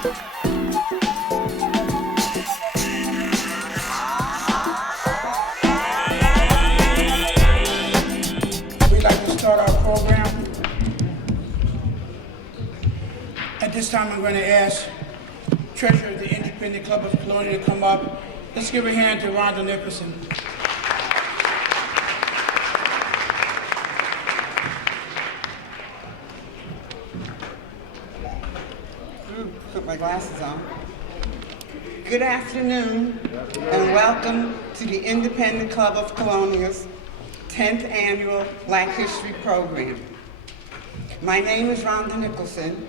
We'd like to start our program. At this time, I'm going to ask Treasurer of the Independent Club of Colonia to come up. Let's give a hand to Rhonda Nicholson. Put my glasses on. Good afternoon and welcome to the Independent Club of Colonia's 10th Annual Black History Program. My name is Rhonda Nicholson.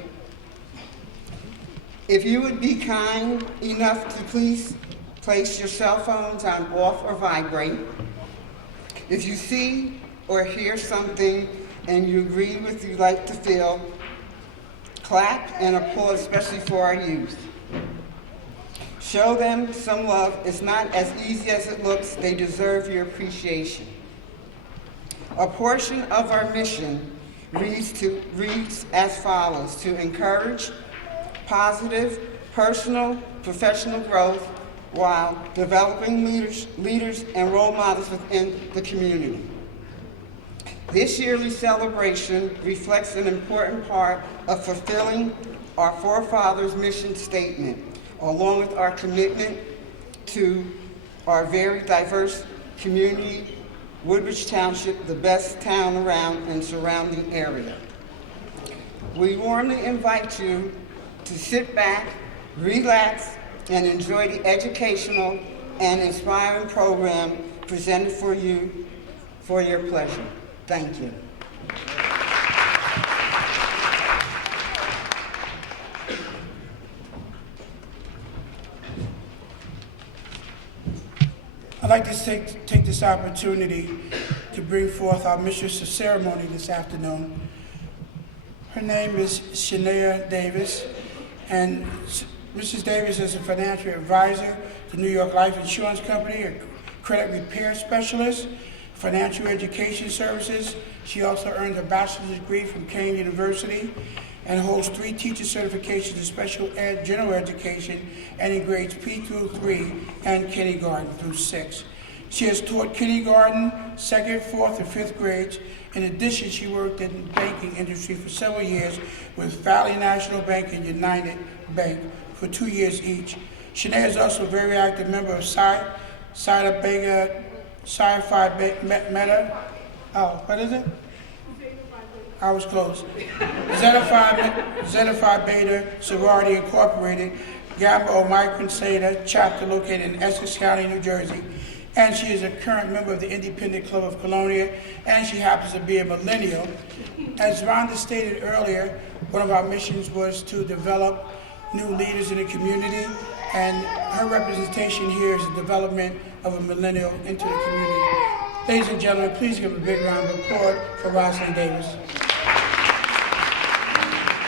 If you would be kind enough to please place your cell phones on off or vibrate. If you see or hear something and you agree with you'd like to feel, clap and applaud, especially for our youth. Show them some love. It's not as easy as it looks. They deserve your appreciation. A portion of our mission reads as follows: to encourage positive personal, professional growth while developing leaders and role models within the community. This yearly celebration reflects an important part of fulfilling our forefathers' mission statement, along with our commitment to our very diverse community, Woodbridge Township, the best town around and surrounding area. We warmly invite you to sit back, relax, and enjoy the educational and inspiring program presented for you for your pleasure. Thank you. I'd like to take this opportunity to bring forth our mistress of ceremony this afternoon. Her name is Shania Davis, and Mrs. Davis is a financial advisor to New York Life Insurance Company, a credit repair specialist, financial education services. She also earned a bachelor's degree from Kane University and holds 3 teacher certifications in special ed, general education, and in grades P through 3 and kindergarten through 6. She has taught kindergarten, 2nd, 4th, and 5th grades. In addition, she worked in the banking industry for several years with Valley National Bank and United Bank for 2 years each. Shanae is also a very active member of Psi Phi Meta. Oh, what is it? I was close. Zeta Phi Beta Sorority Incorporated, Gamma Omicron Theta chapter located in Essex County, New Jersey. And she is a current member of the Independent Club of Colonia, and she happens to be a millennial. As Rhonda stated earlier, one of our missions was to develop new leaders in the community, and her representation here is the development of a millennial into the community. Ladies and gentlemen, please give a big round of applause for Rosalind Davis,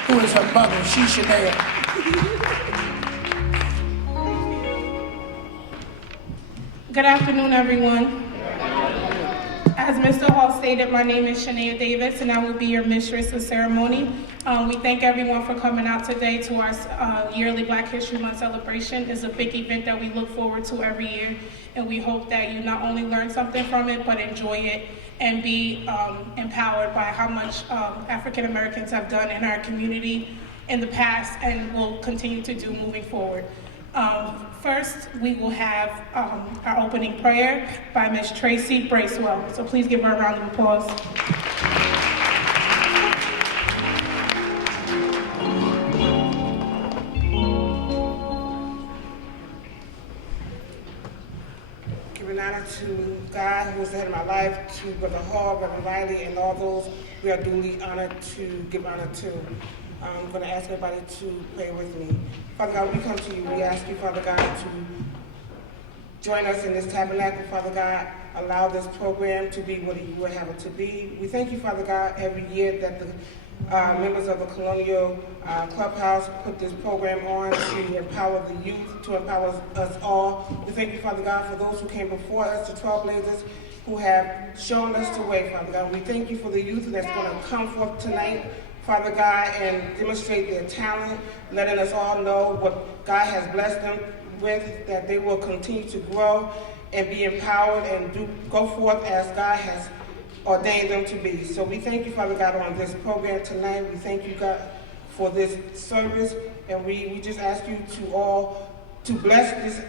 who is her mother. She's Shania. Good afternoon, everyone. As Mr. Hall stated, my name is Shania Davis, and I will be your mistress of ceremony. We thank everyone for coming out today to our yearly Black History Month celebration. It's a big event that we look forward to every year, and we hope that you not only learn something from it, but enjoy it and be empowered by how much African Americans have done in our community in the past and will continue to do moving forward. First, we will have our opening prayer by Ms. Tracy Bracewell. So please give her a round of applause. Giving honor to God, who is the head of my life, to Brother Hall, Brother Riley, and all those we are duly honored to give honor to. I'm going to ask everybody to pray with me. Father God, we come to you. We ask you, Father God, to join us in this tabernacle, Father God. Allow this program to be what you would have it to be. We thank you, Father God, every year that the members of the Colonial Clubhouse put this program on to empower the youth, to empower us all. We thank you, Father God, for those who came before us, the trailblazers who have shown us the way, Father God. We thank you for the youth that's going to come forth tonight. Father God, and demonstrate their talent, letting us all know what God has blessed them with, that they will continue to grow and be empowered and go forth as God has ordained them to be. So we thank you, Father God, on this program tonight. We thank you, God, for this service, and we just ask you to all to bless this.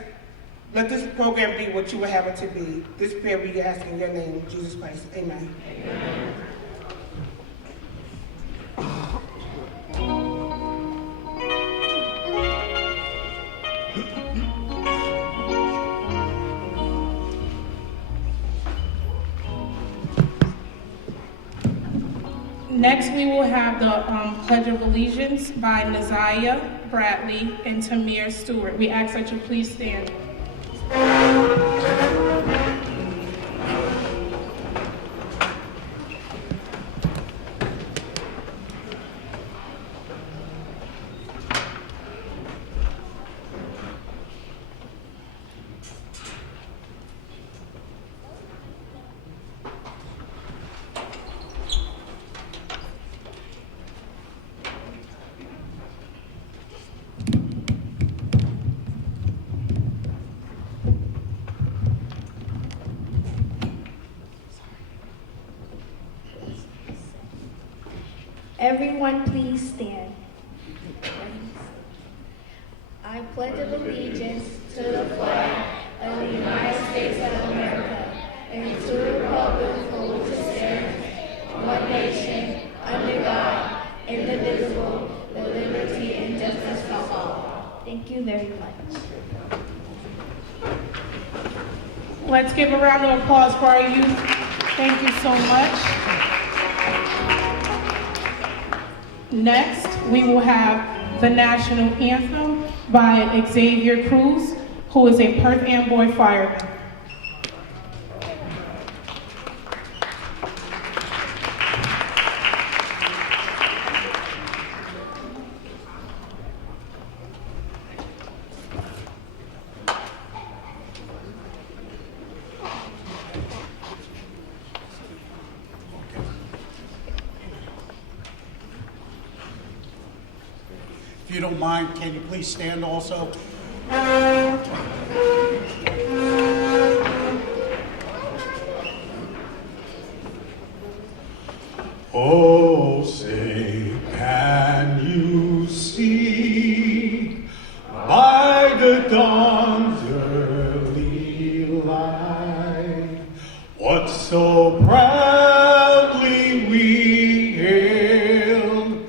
Let this program be what you would have it to be. This prayer we ask in your name, Jesus Christ. Amen. Amen. Next, we will have the Pledge of Allegiance by Naziah Bradley and Tamir Stewart. We ask that you please stand. Everyone please stand. I pledge allegiance to the flag of the United States of America and to the republic for which it stands, one nation, under God, indivisible, with liberty and justice for all. Thank you very much. Let's give a round of applause for our youth. Thank you so much. Next, we will have the National Anthem by Xavier Cruz, who is a Perth Amboy fireman. If you don't mind, can you please stand also? Oh, say, can you see by the dawn's early light what so proudly we hailed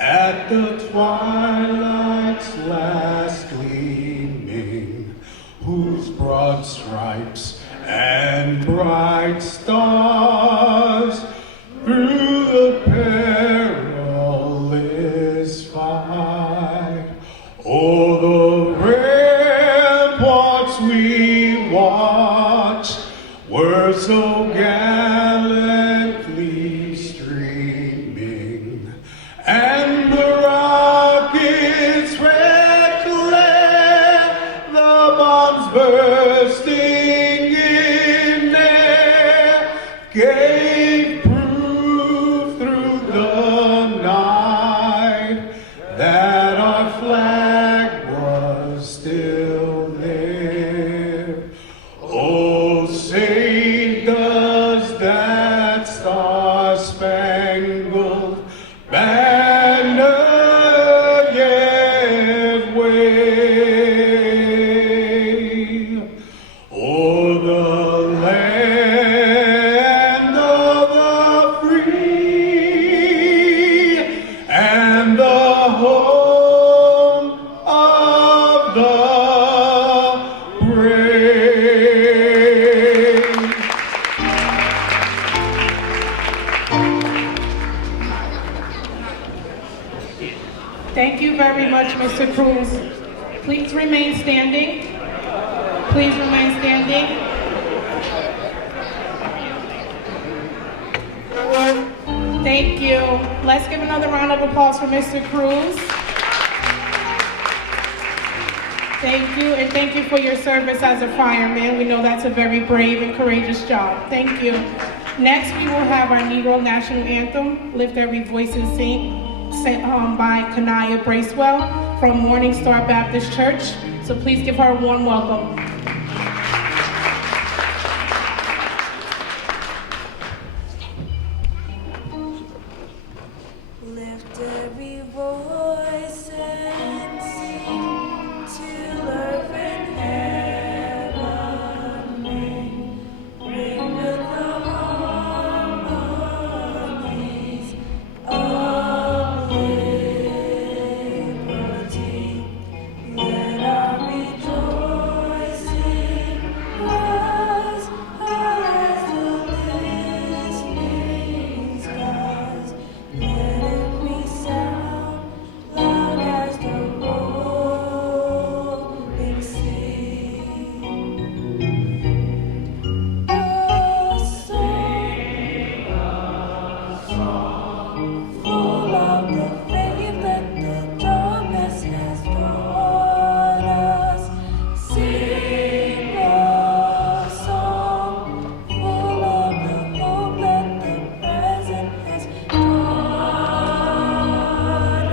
at the twilight's last gleaming, whose broad stripes and bright stars through the perilous fight, o'er the ramparts we watched were so gallantly streaming, and the rockets' red glare, the bombs bursting in air, gave proof through the night that our flag was still there. Oh, say does that star-spangled banner yet wave o'er the land of the free and the home of the brave. Thank you very much, Mr. Cruz. Please remain standing. Please remain standing. Thank you. Let's give another round of applause for Mr. Cruz. Thank you, and thank you for your service as a fireman. We know that's a very brave and courageous job. Thank you. Next, we will have our Negro National Anthem. Lift every voice and sing. by Colonia Bracewell from Morning Star Baptist Church. So please give her a warm welcome. Lift every voice and sing till earth and heaven ring with the harmonies of liberty. Let our rejoicing rise high as the listening skies. Let it resound loud as the rolling sea. A song full of the faith that the darkness has taught us. Sing a song full of the hope that the present has taught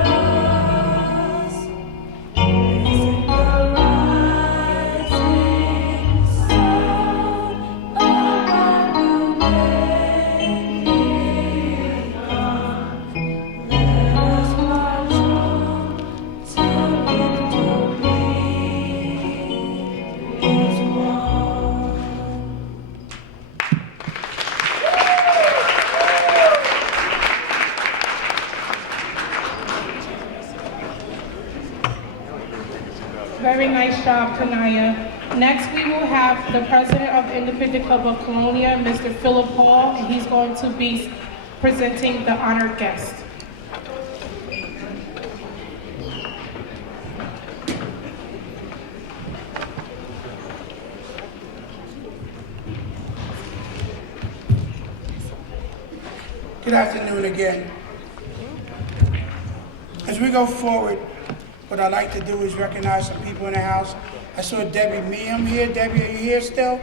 us. Sing the rising sound of our new day. Let us march on till victory is won. Very nice job, Kanaya. Next, we will have the president of the Independent Club of Colonia, Mr. Philip Hall, and he's going to be presenting the honored guest. Good afternoon again. As we go forward, what I'd like to do is recognize some people in the house. I saw Debbie Meehan here. Debbie, are you here still?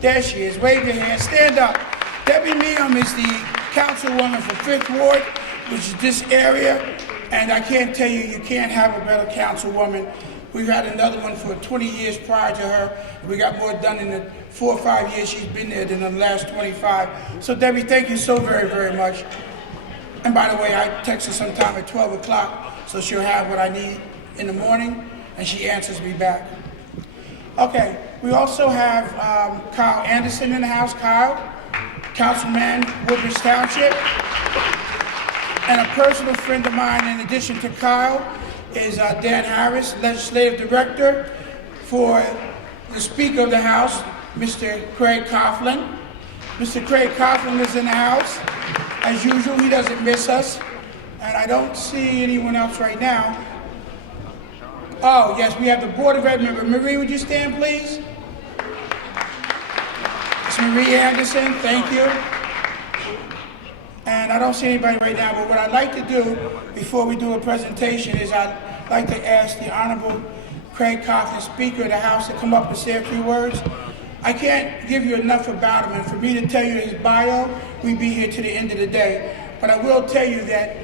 There she is. Wave your hand. Stand up. Debbie Meehan is the councilwoman for 5th Ward, which is this area. And I can't tell you, you can't have a better councilwoman. We've had another one for 20 years prior to her. We got more done in the 4 or 5 years she's been there than in the last 25. So Debbie, thank you so very, very much. And by the way, I text her sometime at 12 o'clock, so she'll have what I need in the morning, and she answers me back. Okay, we also have Kyle Anderson in the house. Kyle, Councilman, Woodbridge Township. And a personal friend of mine, in addition to Kyle, is Dan Harris, Legislative Director for the Speaker of the House, Mr. Craig Coughlin. Mr. Craig Coughlin is in the house. As usual, he doesn't miss us. And I don't see anyone else right now. Oh, yes, we have the Board of Ed member. Marie, would you stand, please? It's Marie Anderson, thank you. And I don't see anybody right now, but what I'd like to do before we do a presentation is I'd like to ask the Honorable Craig Coughlin, Speaker of the House, to come up and say a few words. I can't give you enough about him, and for me to tell you his bio, we'd be here to the end of the day. But I will tell you that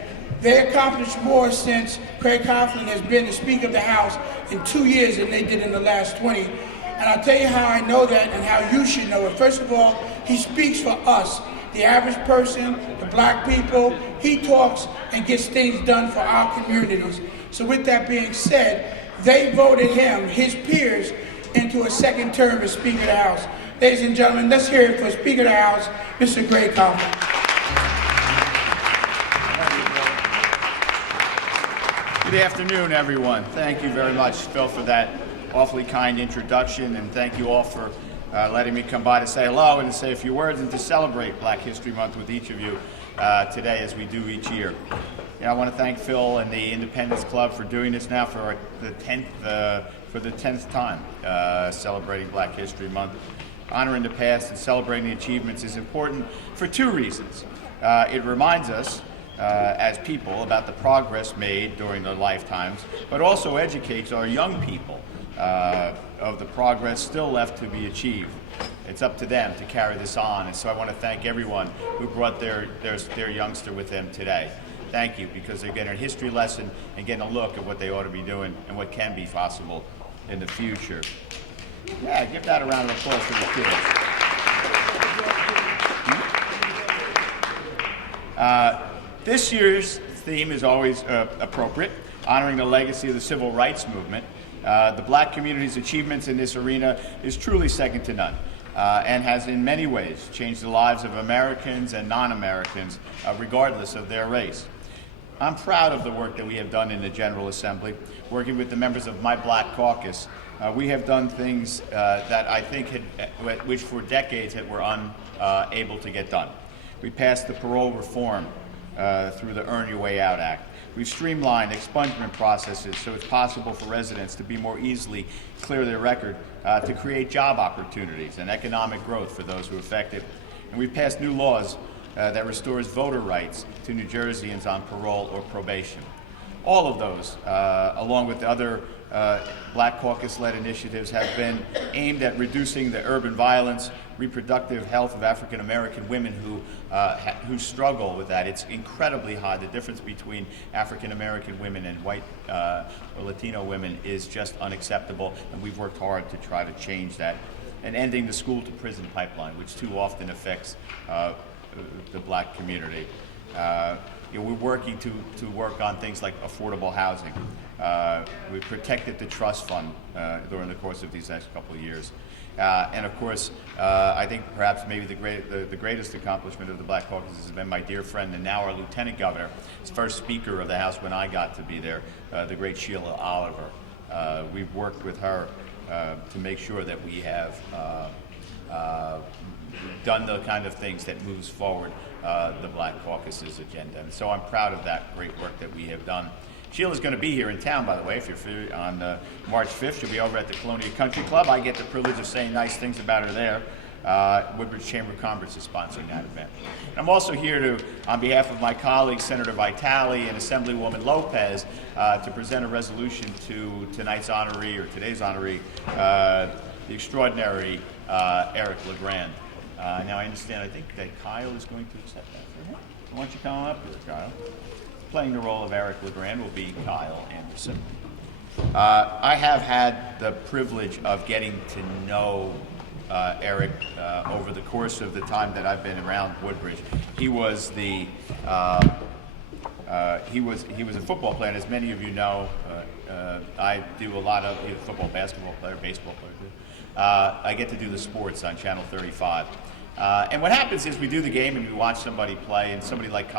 they accomplished more since Craig Coughlin has been the Speaker of the House in 2 years than they did in the last 20. And I'll tell you how I know that and how you should know it. First of all, he speaks for us, the average person, the black people. He talks and gets things done for our communities. So with that being said, they voted him, his peers, into a second term as Speaker of the House. Ladies and gentlemen, let's hear it for Speaker of the House, Mr. Craig Coughlin. Good afternoon, everyone. Thank you very much, Phil, for that awfully kind introduction, and thank you all for letting me come by to say hello and to say a few words and to celebrate Black History Month with each of you today, as we do each year. I want to thank Phil and the Independence Club for doing this now for the 10th time, celebrating Black History Month. Honoring the past and celebrating the achievements is important for two reasons. It reminds us as people about the progress made during their lifetimes, but also educates our young people of the progress still left to be achieved. It's up to them to carry this on, and so I want to thank everyone who brought their youngster with them today. thank you, because they're getting a history lesson and getting a look at what they ought to be doing and what can be possible in the future. Yeah, give that a round of applause for the kids. This year's theme is always appropriate, honoring the legacy of the civil rights movement. The black community's achievements in this arena is truly second to none, and has in many ways changed the lives of Americans and non-Americans, regardless of their race. I'm proud of the work that we have done in the General Assembly, working with the members of my Black Caucus. We have done things that I think which for decades were unable to get done. We passed the parole reform through the Earn Your Way Out Act. We've streamlined expungement processes so it's possible for residents to be more easily clear their record, to create job opportunities and economic growth for those who are affected. And we've passed new laws that restores voter rights to New Jerseyans on parole or probation. All of those, along with the other Black Caucus-led initiatives, have been aimed at reducing the urban violence, reproductive health of African American women who struggle with that. It's incredibly high. The difference between African American women and white or Latino women is just unacceptable, and we've worked hard to try to change that. And ending the school-to-prison pipeline, which too often affects the black community. We're working to work on things like affordable housing. We protected the trust fund during the course of these next couple of years. And of course, I think perhaps maybe the greatest accomplishment of the Black Caucus has been my dear friend and now our Lieutenant Governor, first Speaker of the House when I got to be there, the great Sheila Oliver. We've worked with her to make sure that we have done the kind of things that moves forward the Black Caucus's agenda. And so I'm proud of that great work that we have done. Sheila's going to be here in town, by the way, if you're on March 5th. She'll be over at the Colonia Country Club. I get the privilege of saying nice things about her there. Woodbridge Chamber of Commerce is sponsoring that event. And I'm also here to, on behalf of my colleagues, Senator Vitale and Assemblywoman Lopez, to present a resolution to tonight's honoree, or today's honoree, the extraordinary Eric LeGrand. Now I understand, I think that Kyle is going to accept that for him. Why don't you come on up here, Kyle? Playing the role of Eric LeGrand will be Kyle Anderson. I have had the privilege of getting to know Eric over the course of the time that I've been around Woodbridge. He was he was a football player, and as many of you know, I do a lot of football, basketball player, baseball player too. I get to do the sports on Channel 35. And what happens is we do the game and we watch somebody play, and somebody like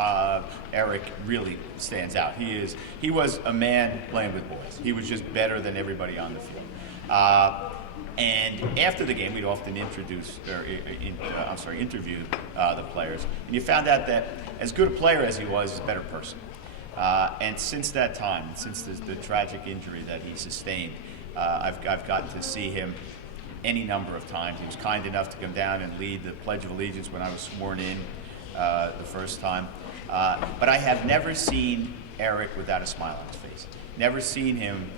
Eric really stands out. He was a man playing with boys. He was just better than everybody on the field. And after the game, we'd often interview the players. And you found out that as good a player as he was, he's a better person. And since that time, since the tragic injury that he sustained, I've gotten to see him any number of times. He was kind enough to come down and lead the Pledge of Allegiance when I was sworn in the first time. But I have never seen Eric without a smile on his face. Never seen him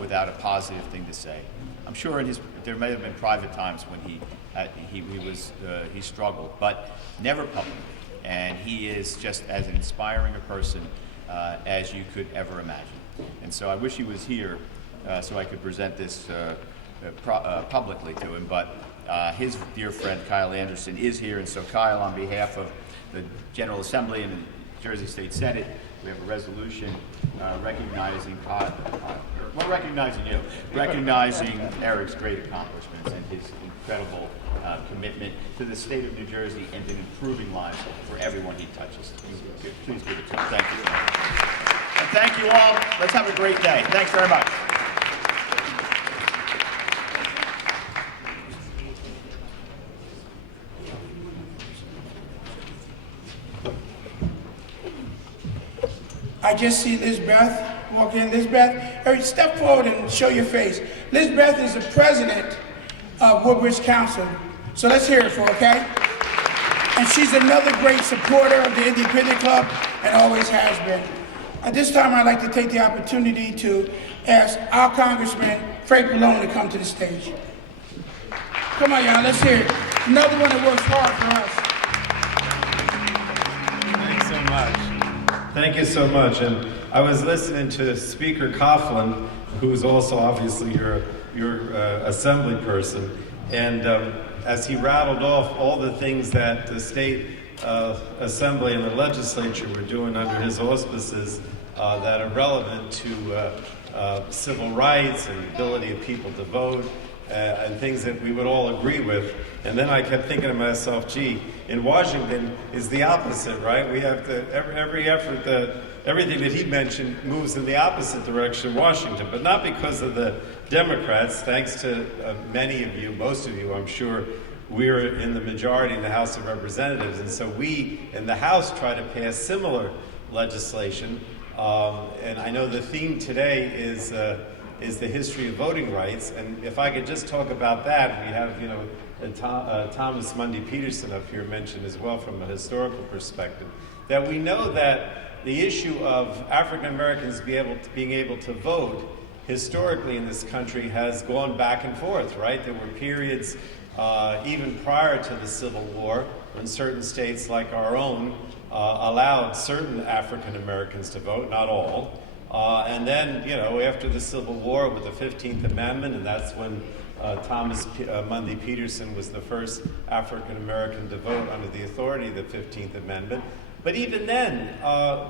without a positive thing to say. I'm sure there may have been private times when he struggled, but never public. And he is just as inspiring a person as you could ever imagine. And so I wish he was here so I could present this publicly to him, but his dear friend Kyle Anderson is here, and so Kyle, on behalf of the General Assembly and the Jersey State Senate, we have a resolution recognizing Eric's great accomplishments and his incredible commitment to the state of New Jersey and in improving lives for everyone he touches. Please give it to him. Thank you. And thank you all. Let's have a great day. Thanks very much. I just see Lizbeth walk in. Lizbeth, step forward and show your face. Lizbeth is the president of Woodbridge Council. So let's hear it for her, okay? And she's another great supporter of the Independent Club and always has been. At this time, I'd like to take the opportunity to ask our Congressman, Frank Malone, to come to the stage. Come on, y'all, let's hear it. Another one that works hard for us. Thanks so much. Thank you so much. And I was listening to Speaker Coughlin, who is also obviously your assembly person, and as he rattled off all the things that the state assembly and the legislature were doing under his auspices that are relevant to civil rights and the ability of people to vote, and things that we would all agree with. And then I kept thinking to myself, gee, in Washington is the opposite, right? We have to, every effort that, everything that he mentioned moves in the opposite direction in Washington, but not because of the Democrats. Thanks to many of you, most of you, I'm sure, we're in the majority in the House of Representatives, and so we in the House try to pass similar legislation. And I know the theme today is the history of voting rights, and if I could just talk about that, we have, Thomas Mundy Peterson up here mentioned as well from a historical perspective, that we know that the issue of African Americans being able to vote historically in this country has gone back and forth, right? There were periods even prior to the Civil War when certain states like our own allowed certain African Americans to vote, not all. And then, after the Civil War with the 15th Amendment, and that's when Thomas Mundy Peterson was the first African American to vote under the authority of the 15th Amendment. But even then,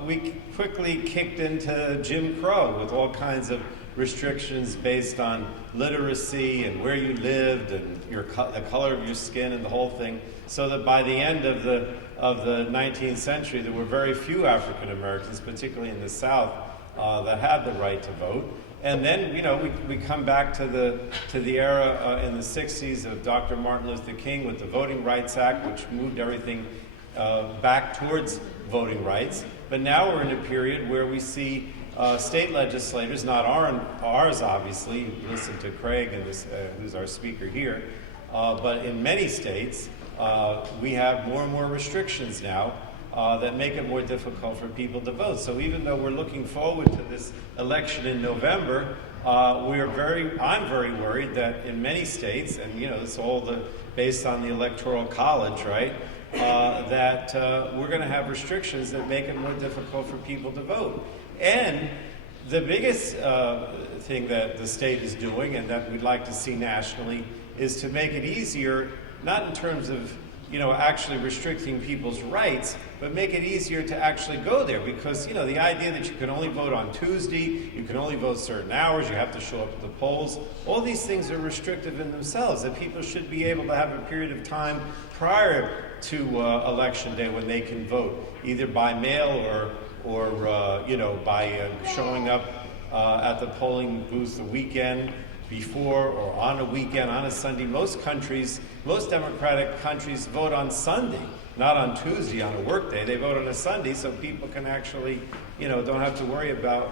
we quickly kicked into Jim Crow with all kinds of restrictions based on literacy and where you lived and the color of your skin and the whole thing, so that by the end of the 19th century, there were very few African Americans, particularly in the South, that had the right to vote. And then, we come back to the era in the 60s of Dr. Martin Luther King with the Voting Rights Act, which moved everything back towards voting rights. But now we're in a period where we see state legislators, not ours obviously, you listen to Craig, and who's our speaker here, but in many states, we have more and more restrictions now that make it more difficult for people to vote. So even though we're looking forward to this election in November, I'm very worried that in many states, and it's all based on the Electoral College, right? That we're going to have restrictions that make it more difficult for people to vote. And the biggest thing that the state is doing, and that we'd like to see nationally, is to make it easier, not in terms of actually restricting people's rights, but make it easier to actually go there. Because the idea that you can only vote on Tuesday, you can only vote certain hours, you have to show up at the polls, all these things are restrictive in themselves, that people should be able to have a period of time prior to election day when they can vote, either by mail or by showing up at the polling booth the weekend before or on a weekend, on a Sunday. Most democratic countries vote on Sunday, not on Tuesday on a work day. They vote on a Sunday so people can actually, don't have to worry about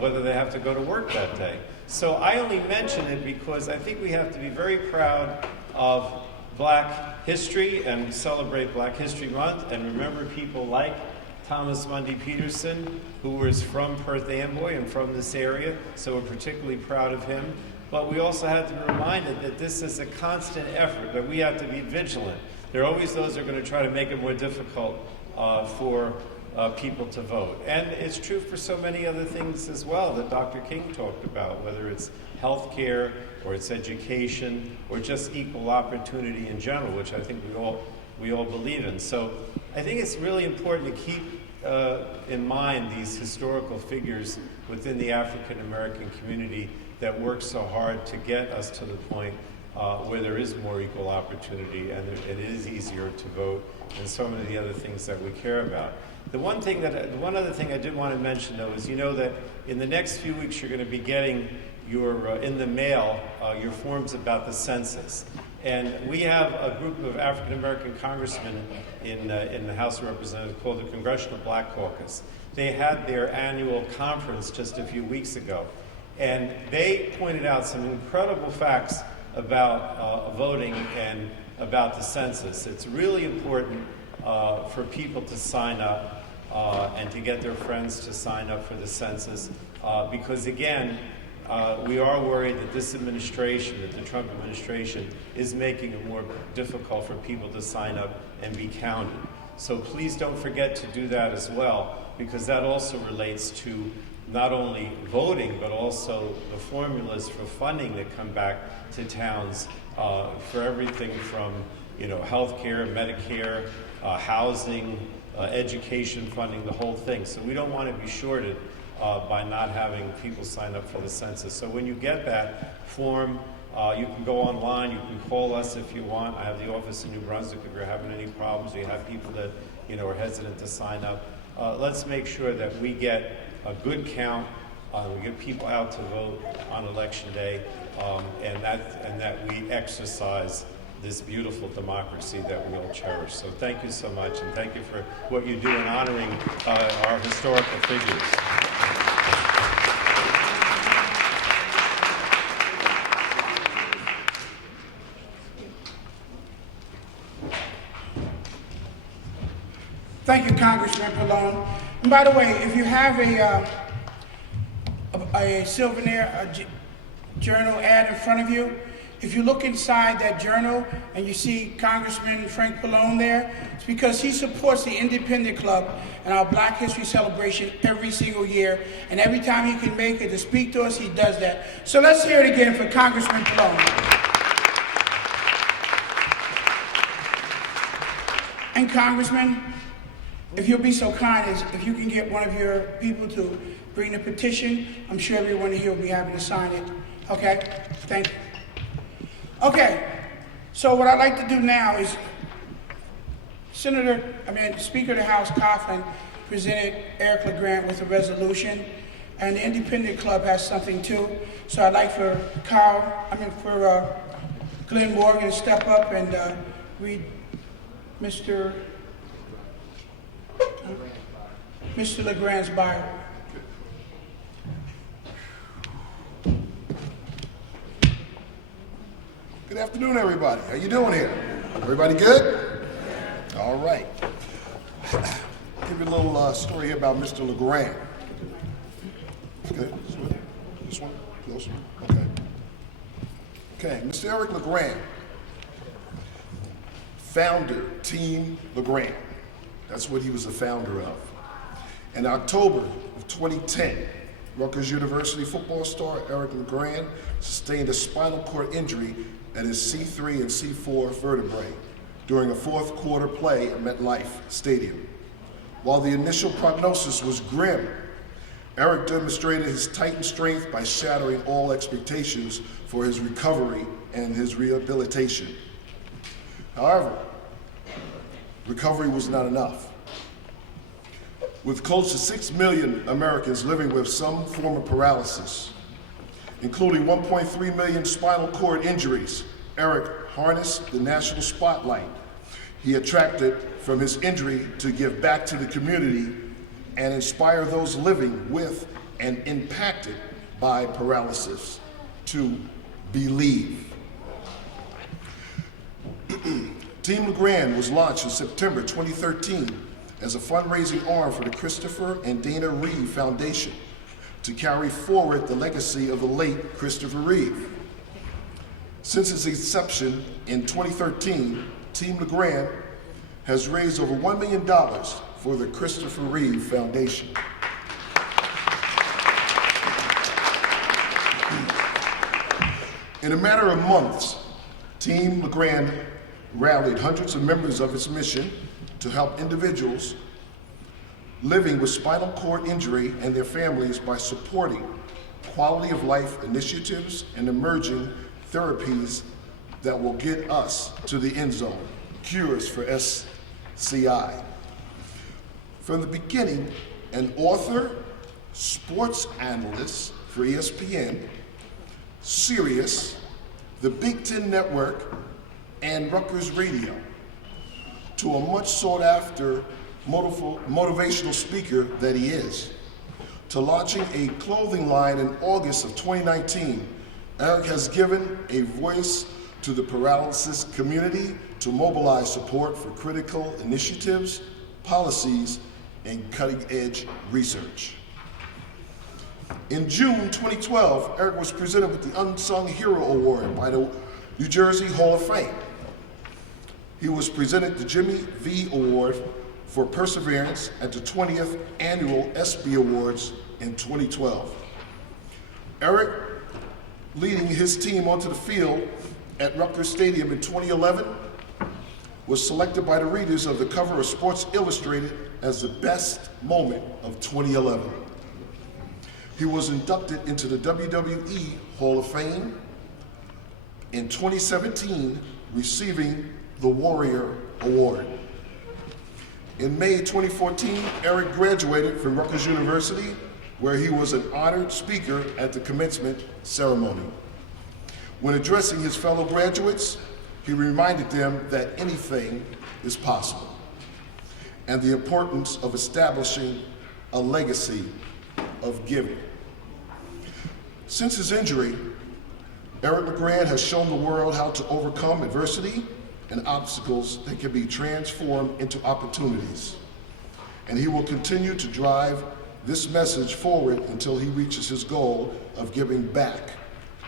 whether they have to go to work that day. So I only mention it because I think we have to be very proud of Black history and celebrate Black History Month and remember people like Thomas Mundy Peterson, who was from Perth Amboy and from this area, so we're particularly proud of him. But we also have to be reminded that this is a constant effort, that we have to be vigilant. There are always those that are going to try to make it more difficult for people to vote. And it's true for so many other things as well that Dr. King talked about, whether it's health care or it's education or just equal opportunity in general, which I think we all believe in. So I think it's really important to keep in mind these historical figures within the African American community that work so hard to get us to the point where there is more equal opportunity and it is easier to vote and so many of the other things that we care about. The one other thing I did want to mention though is that in the next few weeks you're going to be getting in the mail your forms about the census. And we have a group of African American congressmen in the House of Representatives called the Congressional Black Caucus. They had their annual conference just a few weeks ago. And they pointed out some incredible facts about voting and about the census. It's really important for people to sign up and to get their friends to sign up for the census because, again, we are worried that this administration, that the Trump administration, is making it more difficult for people to sign up and be counted. So please don't forget to do that as well. because that also relates to not only voting, but also the formulas for funding that come back to towns for everything from, healthcare, Medicare, housing, education funding, the whole thing. So we don't want to be shorted by not having people sign up for the census. So when you get that form, you can go online, you can call us if you want. I have the office in New Brunswick if you're having any problems, or you have people that are hesitant to sign up. Let's make sure that we get a good count, we get people out to vote on election day, and that we exercise this beautiful democracy that we all cherish. So thank you so much, and thank you for what you do in honoring our historical figures. Thank you, Congressman Pallone. And by the way, if you have a souvenir journal ad in front of you, if you look inside that journal and you see Congressman Frank Pallone there, it's because he supports the Independent Club and our Black History Celebration every single year. And every time he can make it to speak to us, he does that. So let's hear it again for Congressman Pallone. And Congressman, if you'll be so kind as if you can get one of your people to bring the petition, I'm sure everyone here will be happy to sign it. Okay? Thank you. Okay, so what I'd like to do now is Speaker of the House Coughlin presented Eric LeGrand with a resolution, and the Independent Club has something too. So I'd like for Glenn Morgan to step up and read Mr. LeGrand's bio. Good afternoon, everybody. How you doing here? Everybody good? All right. Give you a little story here about Mr. LeGrand. Okay, this one? Close? Okay. Okay, Mr. Eric LeGrand, founder, Team LeGrand. That's what he was the founder of. In October of 2010, Rutgers University football star Eric LeGrand sustained a spinal cord injury at his C3 and C4 vertebrae during a fourth quarter play at MetLife Stadium. While the initial prognosis was grim, Eric demonstrated his titan strength by shattering all expectations for his recovery and his rehabilitation. However, recovery was not enough. With close to 6 million Americans living with some form of paralysis, including 1.3 million spinal cord injuries, Eric harnessed the national spotlight he attracted from his injury to give back to the community and inspire those living with and impacted by paralysis to believe. Team LeGrand was launched in September 2013 as a fundraising arm for the Christopher and Dana Reeve Foundation to carry forward the legacy of the late Christopher Reeve. Since its inception in 2013, Team LeGrand has raised over $1 million for the Christopher Reeve Foundation. In a matter of months, Team LeGrand rallied hundreds of members of its mission to help individuals living with spinal cord injury and their families by supporting quality of life initiatives and emerging therapies that will get us to the end zone, cures for SCI. From the beginning, an author, sports analyst for ESPN, Sirius, the Big Ten Network, and Rutgers Radio, to a much sought after motivational speaker that he is, to launching a clothing line in August of 2019, Eric has given a voice to the paralysis community to mobilize support for critical initiatives, policies, and cutting-edge research. In June 2012, Eric was presented with the Unsung Hero Award by the New Jersey Hall of Fame. He was presented the Jimmy V. Award for perseverance at the 20th Annual ESPY Awards in 2012. Eric, leading his team onto the field at Rutgers Stadium in 2011, was selected by the readers of the cover of Sports Illustrated as the best moment of 2011. He was inducted into the WWE Hall of Fame in 2017, receiving the Warrior Award. In May 2014, Eric graduated from Rutgers University, where he was an honored speaker at the commencement ceremony. When addressing his fellow graduates, he reminded them that anything is possible and the importance of establishing a legacy of giving. Since his injury, Eric LeGrand has shown the world how to overcome adversity and obstacles that can be transformed into opportunities. And he will continue to drive this message forward until he reaches his goal of giving back,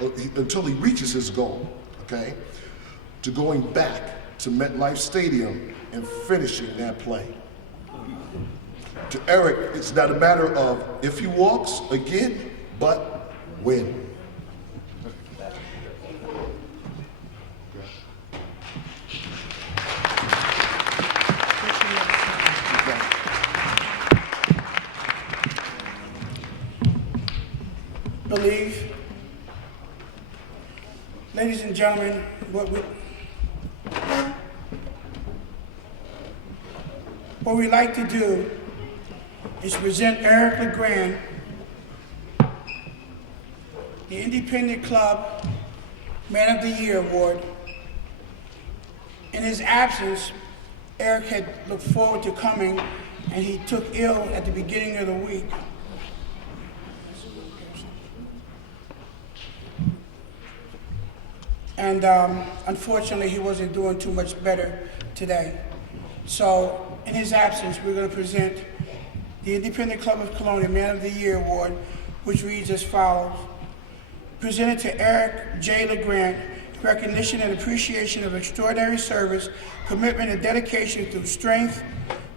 until he reaches his goal, okay, to going back to MetLife Stadium and finishing that play. To Eric, it's not a matter of if he walks again, but when. Believe. Ladies and gentlemen, what we like to do is present Eric LeGrand, the Independent Club Man of the Year Award. In his absence, Eric had looked forward to coming, and he took ill at the beginning of the week. And unfortunately, he wasn't doing too much better today. So, in his absence, we're going to present the Independent Club of Colonia Man of the Year Award, which reads as follows. Presented to Eric J. LeGrand, recognition and appreciation of extraordinary service, commitment and dedication through strength,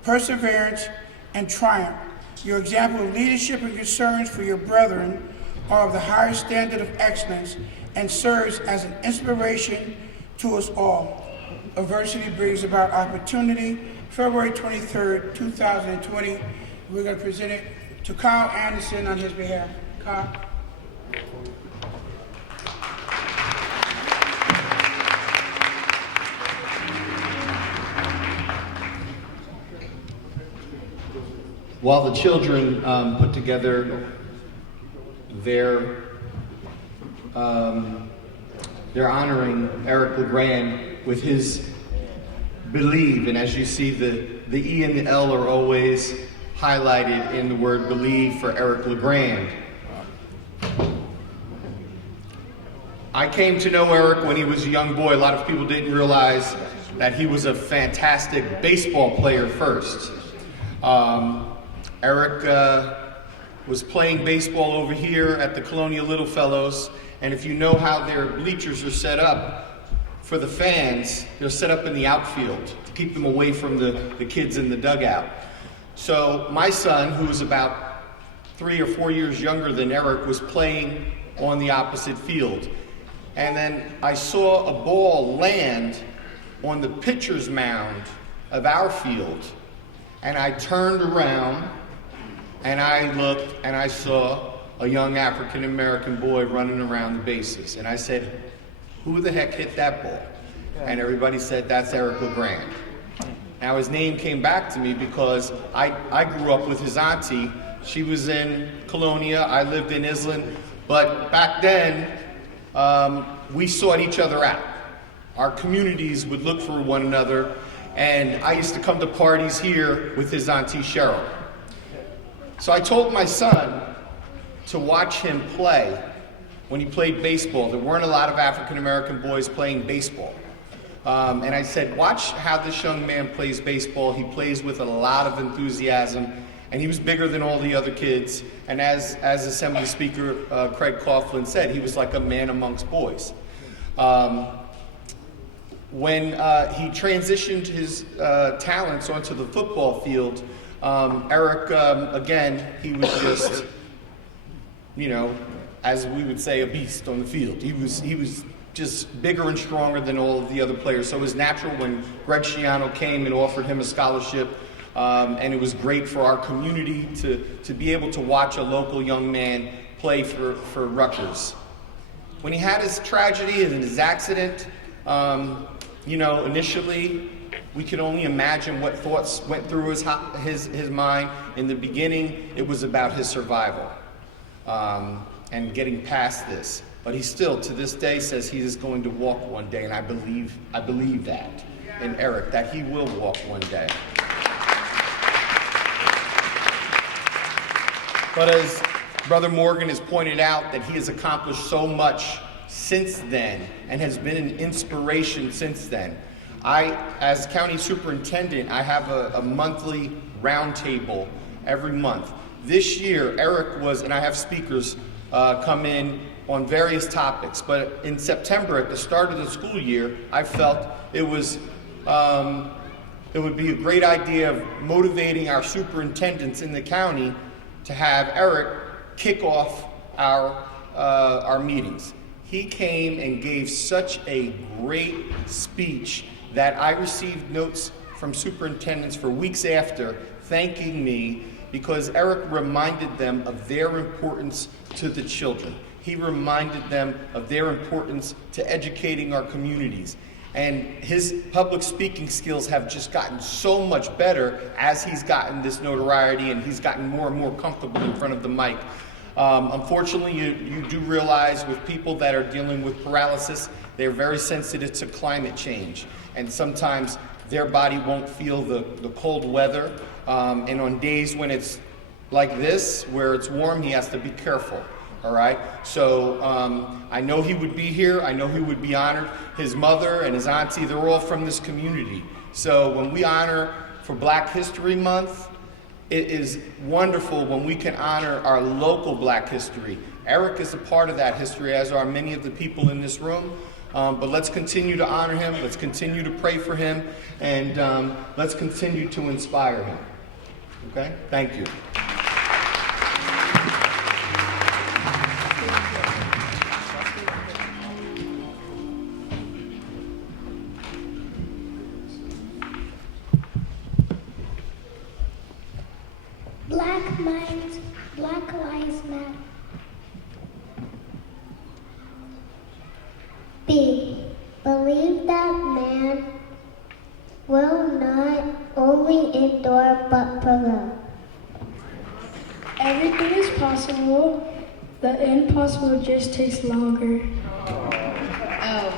perseverance, and triumph. Your example of leadership and concerns for your brethren are of the highest standard of excellence and serves as an inspiration to us all. Adversity brings about opportunity. February 23rd, 2020. We're going to present it to Kyle Anderson on his behalf. Kyle. While the children put together their they're honoring Eric LeGrand with his believe, and as you see, the E and the L are always highlighted in the word believe for Eric LeGrand. I came to know Eric when he was a young boy. A lot of people didn't realize that he was a fantastic baseball player first. Eric was playing baseball over here at the Colonia Little Fellows, and if you know how their bleachers are set up for the fans, they're set up in the outfield to keep them away from the kids in the dugout. So my son, who was about 3 or 4 years younger than Eric, was playing on the opposite field. And then I saw a ball land on the pitcher's mound of our field. And I turned around and I looked and I saw a young African-American boy running around the bases. And I said, who the heck hit that ball? And everybody said, that's Eric LeGrand. Now his name came back to me because I grew up with his auntie. She was in Colonia, I lived in Island, but back then, we sought each other out. Our communities would look for one another, and I used to come to parties here with his auntie Cheryl. So I told my son to watch him play when he played baseball. There weren't a lot of African-American boys playing baseball. And I said, watch how this young man plays baseball. He plays with a lot of enthusiasm, and he was bigger than all the other kids. And as Assembly Speaker Craig Coughlin said, he was like a man amongst boys. when he transitioned his talents onto the football field, Eric, again, he was just, you know, as we would say, a beast on the field. He was just bigger and stronger than all of the other players. So it was natural when Greg Schiano came and offered him a scholarship, and it was great for our community to be able to watch a local young man play for Rutgers. When he had his tragedy and his accident, you know, initially we could only imagine what thoughts went through his mind. In the beginning, it was about his survival and getting past this. But he still, to this day, says he is going to walk one day, and I believe that in Eric, that he will walk one day. But as Brother Morgan has pointed out, that he has accomplished so much since then and has been an inspiration since then. As county superintendent, I have a monthly roundtable every month. This year, Eric was, and I have speakers come in on various topics, but in September, at the start of the school year, I felt it would be a great idea of motivating our superintendents in the county to have Eric kick off our meetings. He came and gave such a great speech that I received notes from superintendents for weeks after thanking me, because Eric reminded them of their importance to the children. He reminded them of their importance to educating our communities. And his public speaking skills have just gotten so much better as he's gotten this notoriety and he's gotten more and more comfortable in front of the mic. Unfortunately, you do realize with people that are dealing with paralysis, they're very sensitive to climate change. And sometimes their body won't feel the cold weather. And on days when it's like this, where it's warm, he has to be careful. All right, so I know he would be here. I know he would be honored. His mother and his auntie, they're all from this community. So when we honor for Black History Month, it is wonderful when we can honor our local Black history. Eric is a part of that history, as are many of the people in this room. But let's continue to honor him. Let's continue to pray for him. And let's continue to inspire him. Okay? Thank you. Black minds, Black lives matter. B. Believe that man will not only endure but prevail. Everything is possible. The impossible just takes longer. Oh.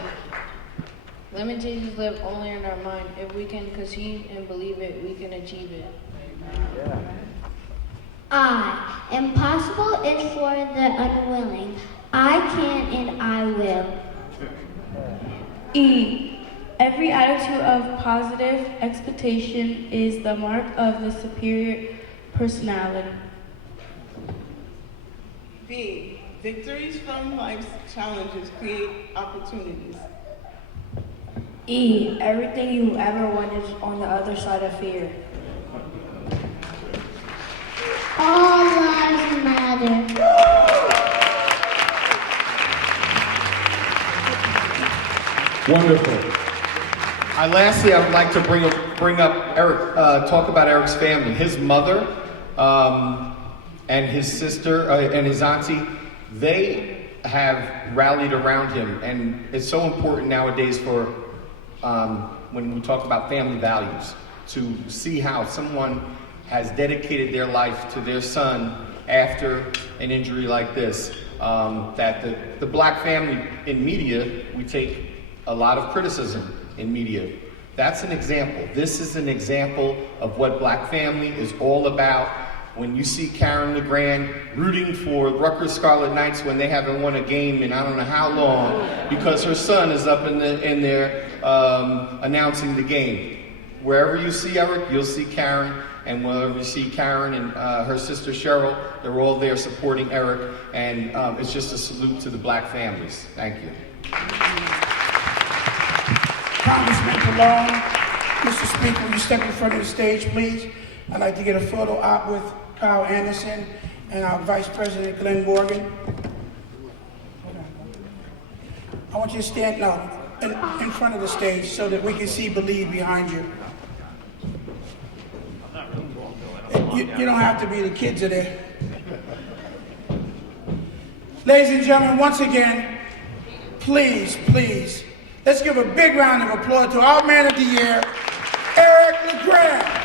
Limitations live only in our mind. If we can conceive and believe it, we can achieve it. I. Impossible is for the unwilling. I can and I will. E. Every attitude of positive expectation is the mark of the superior personality. B. Victories from life's challenges create opportunities. E. Everything you ever wanted is on the other side of fear. All lives matter. Wonderful. Lastly, I would like to bring up Eric, talk about Eric's family. His mother and his sister and his auntie, they have rallied around him. And it's so important nowadays for when we talk about family values, to see how someone has dedicated their life to their son after an injury like this. That the Black family in media, we take a lot of criticism in media. That's an example. This is an example of what Black family is all about. When you see Karen LeGrand rooting for Rutgers Scarlet Knights when they haven't won a game in I don't know how long, because her son is up in there announcing the game. Wherever you see Eric, you'll see Karen, and wherever you see Karen and her sister Cheryl, they're all there supporting Eric, and it's just a salute to the Black families. Thank you. Congressman Pallone, Mr. Speaker, will you step in front of the stage, please? I'd like to get a photo op with Kyle Anderson and our Vice President Glenn Morgan. I want you to stand now in front of the stage so that we can see Believe behind you. You don't have to be, the kids are there. Ladies and gentlemen, once again, please, let's give a big round of applause to our Man of the Year, Eric LeGrand.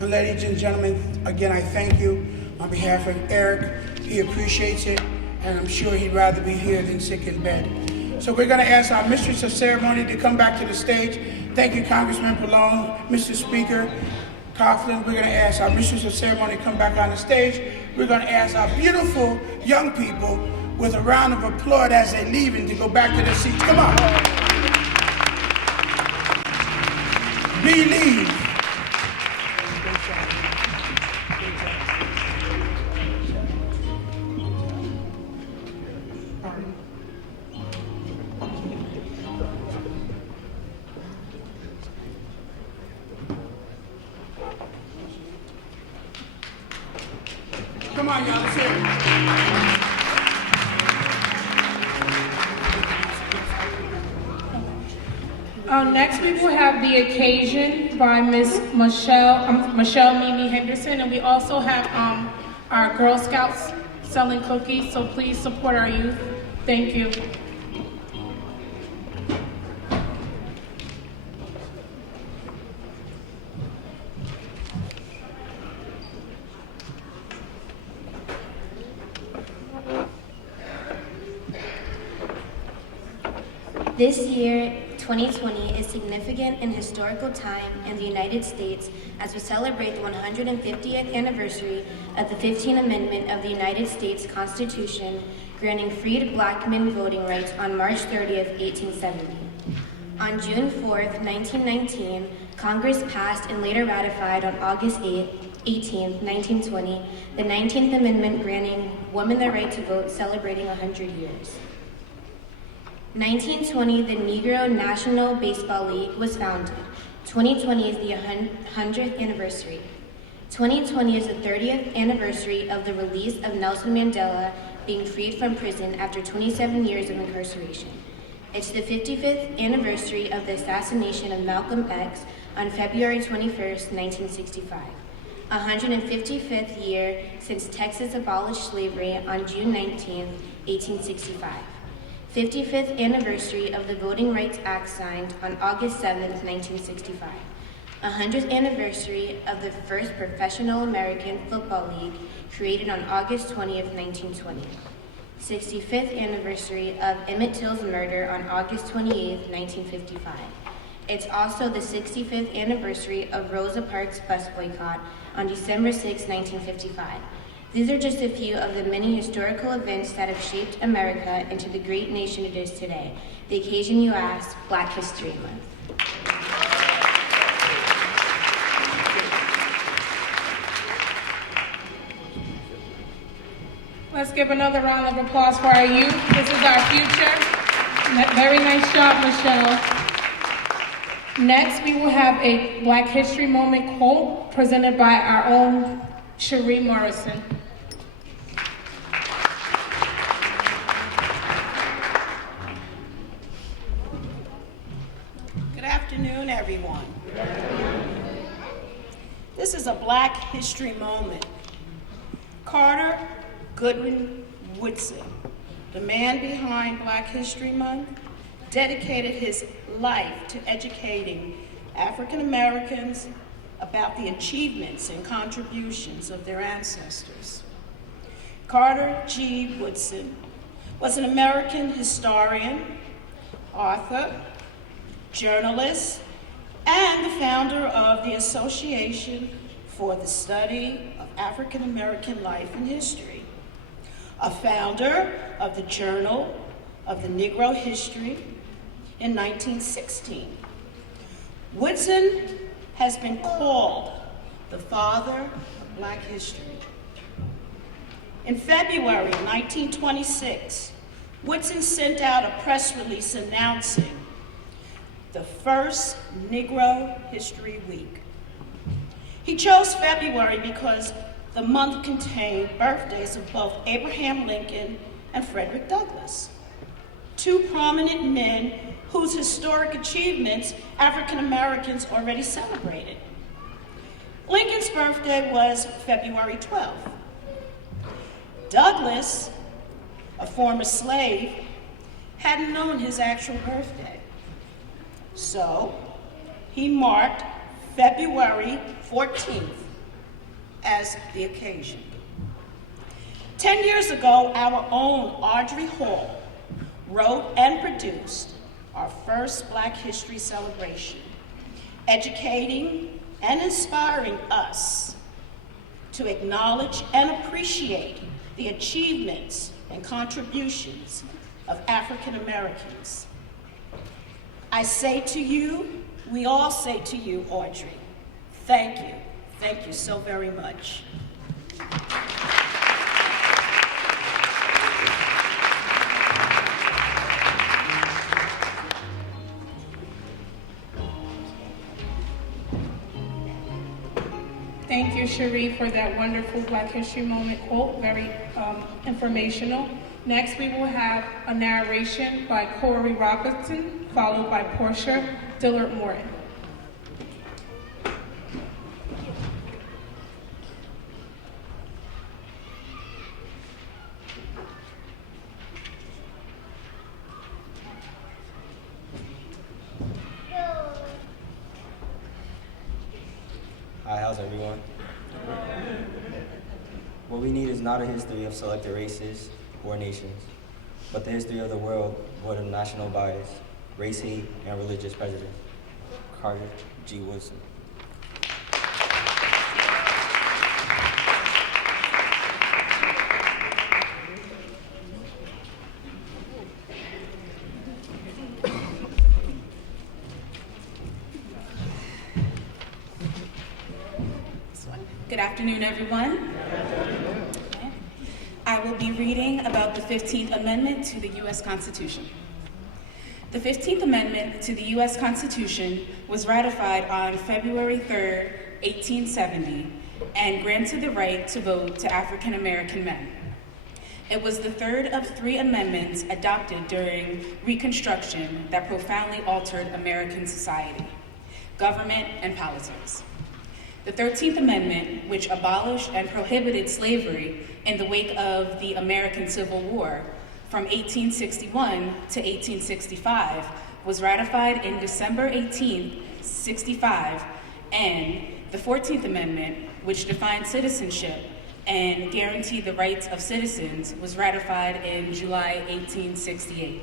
And ladies and gentlemen, again, I thank you on behalf of Eric. He appreciates it, and I'm sure he'd rather be here than sick in bed. So we're going to ask our Mistress of Ceremony to come back to the stage. Thank you, Congressman Pallone, Mr. Speaker Coughlin. We're going to ask our Mistress of Ceremony to come back on the stage. We're going to ask our beautiful young people with a round of applause as they're leaving to go back to their seats. Come on. Believe. Come on, y'all, let's hear it. Next, we will have The Occasion by Miss Michelle Mimi Henderson, and we also have our Girl Scouts selling cookies, so please support our youth. Thank you. This year, 2020, is significant and historical time in the United States as we celebrate the 150th anniversary of the 15th Amendment of the United States Constitution, granting freed black men voting rights on March 30th, 1870. On June 4th, 1919, Congress passed and later ratified on August 18th, 1920, the 19th Amendment granting women the right to vote, celebrating 100 years. 1920, the Negro National Baseball League was founded. 2020 is the 100th anniversary. 2020 is the 30th anniversary of the release of Nelson Mandela being freed from prison after 27 years of incarceration. It's the 55th anniversary of the assassination of Malcolm X on February 21st, 1965. 155th year since Texas abolished slavery on June 19th, 1865. 55th anniversary of the Voting Rights Act signed on August 7th, 1965. 100th anniversary of the first professional American football league created on August 20th, 1920. 65th anniversary of Emmett Till's murder on August 28th, 1955. It's also the 65th anniversary of Rosa Parks' bus boycott on December 6, 1955. These are just a few of the many historical events that have shaped America into the great nation it is today. The occasion you asked, Black History Month. Let's give another round of applause for our youth. This is our future. Very nice job, Michelle. Next, we will have a Black History Moment quote presented by our own Cherie Morrison. Good afternoon, everyone. This is a Black History Moment. Carter Goodwin Woodson, the man behind Black History Month, dedicated his life to educating African Americans about the achievements and contributions of their ancestors. Carter G. Woodson was an American historian, author, journalist, and the founder of the Association for the Study of African American Life and History. a founder of the Journal of the Negro History in 1916. Woodson has been called the father of Black history. In February 1926, Woodson sent out a press release announcing the first Negro History Week. He chose February because the month contained birthdays of both Abraham Lincoln and Frederick Douglass, two prominent men whose historic achievements African Americans already celebrated. Lincoln's birthday was February 12th. Douglass, a former slave, hadn't known his actual birthday. So he marked February 14th as the occasion. 10 years ago, our own Audrey Hall wrote and produced our first Black History celebration, educating and inspiring us to acknowledge and appreciate the achievements and contributions of African Americans. I say to you, we all say to you, Audrey, thank you. Thank you so very much. Thank you, Cherie, for that wonderful Black History Moment quote, very informational. Next, we will have a narration by Corey Robinson, followed by Portia Dillard Morton. Hi, how's everyone? What we need is not a history of selected races or nations, but the history of the world void of national bias, race hate, and religious prejudice. Carter G. Woodson. Good afternoon, everyone. I will be reading about the 15th Amendment to the U.S. Constitution. The 15th Amendment to the U.S. Constitution was ratified on February 3rd, 1870, and granted the right to vote to African American men. It was the third of 3 amendments adopted during Reconstruction that profoundly altered American society, government, and politics. The 13th Amendment, which abolished and prohibited slavery in the wake of the American Civil War from 1861 to 1865, was ratified in December 1865, and the 14th Amendment, which defined citizenship and guaranteed the rights of citizens, was ratified in July 1868.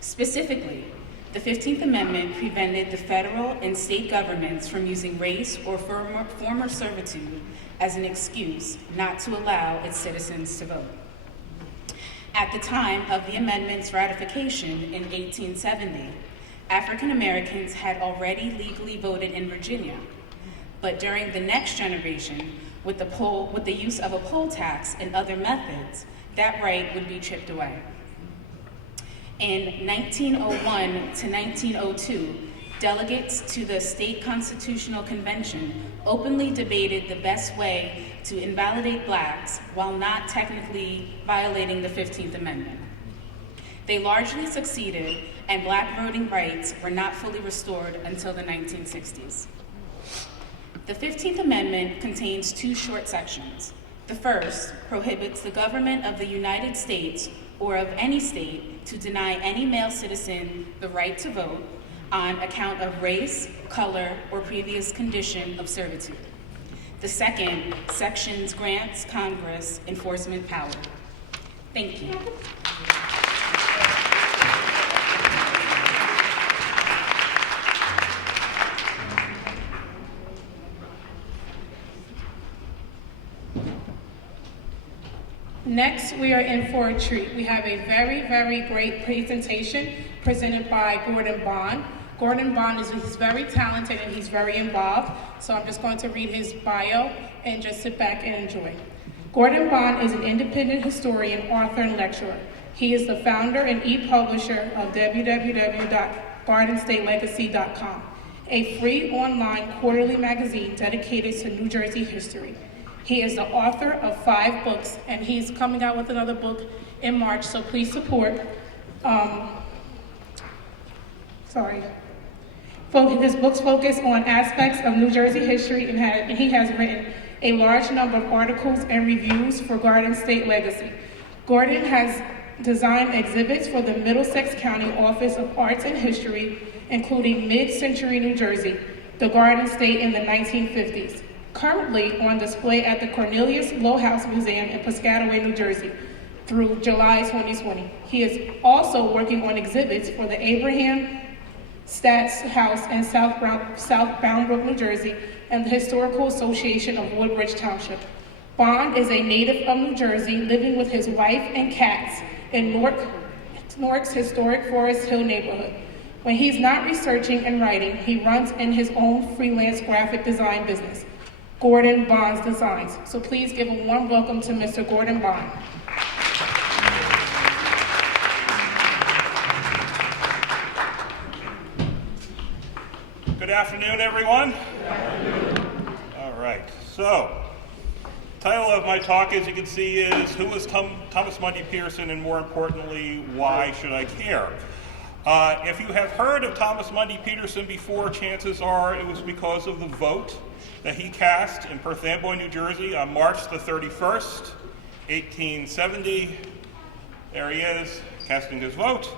Specifically, the 15th Amendment prevented the federal and state governments from using race or former servitude as an excuse not to allow its citizens to vote. At the time of the amendment's ratification in 1870, African Americans had already legally voted in Virginia, but during the next generation, with the use of a poll tax and other methods, that right would be chipped away. In 1901 to 1902, delegates to the State Constitutional Convention openly debated the best way to invalidate blacks while not technically violating the 15th Amendment. They largely succeeded, and black voting rights were not fully restored until the 1960s. The 15th Amendment contains 2 short sections. The first prohibits the government of the United States or of any state to deny any male citizen the right to vote on account of race, color, or previous condition of servitude. The second sections grants Congress enforcement power. Thank you. Next, we are in for a treat. We have a very, very great presentation presented by Gordon Bond. Gordon Bond he's very talented and he's very involved, so I'm just going to read his bio and just sit back and enjoy. Gordon Bond is an independent historian, author, and lecturer. He is the founder and e-publisher of www.gardenstatelegacy.com, a free online quarterly magazine dedicated to New Jersey history. He is the author of 5 books, and he's coming out with another book in March, so please support. His books focus on aspects of New Jersey history, and he has written a large number of articles and reviews for Garden State Legacy. Gordon has designed exhibits for the Middlesex County Office of Arts and History, including Mid-Century New Jersey, the Garden State in the 1950s. Currently on display at the Cornelius Low-House Museum in Piscataway, New Jersey, through July 2020. He is also working on exhibits for the Abraham Stats House in South Bound Brook, New Jersey, and the Historical Association of Woodbridge Township. Bond is a native of New Jersey, living with his wife and cats in Newark's historic Forest Hill neighborhood. When he's not researching and writing, he runs in his own freelance graphic design business, Gordon Bond's Designs. So please give a warm welcome to Mr. Gordon Bond. Good afternoon, everyone. All right, so title of my talk, as you can see, is Who is Thomas Mundy Peterson, and more importantly, why should I care? If you have heard of Thomas Mundy Peterson before, chances are it was because of the vote that he cast in Perth Amboy, New Jersey on March the 31st, 1870. There he is, casting his vote.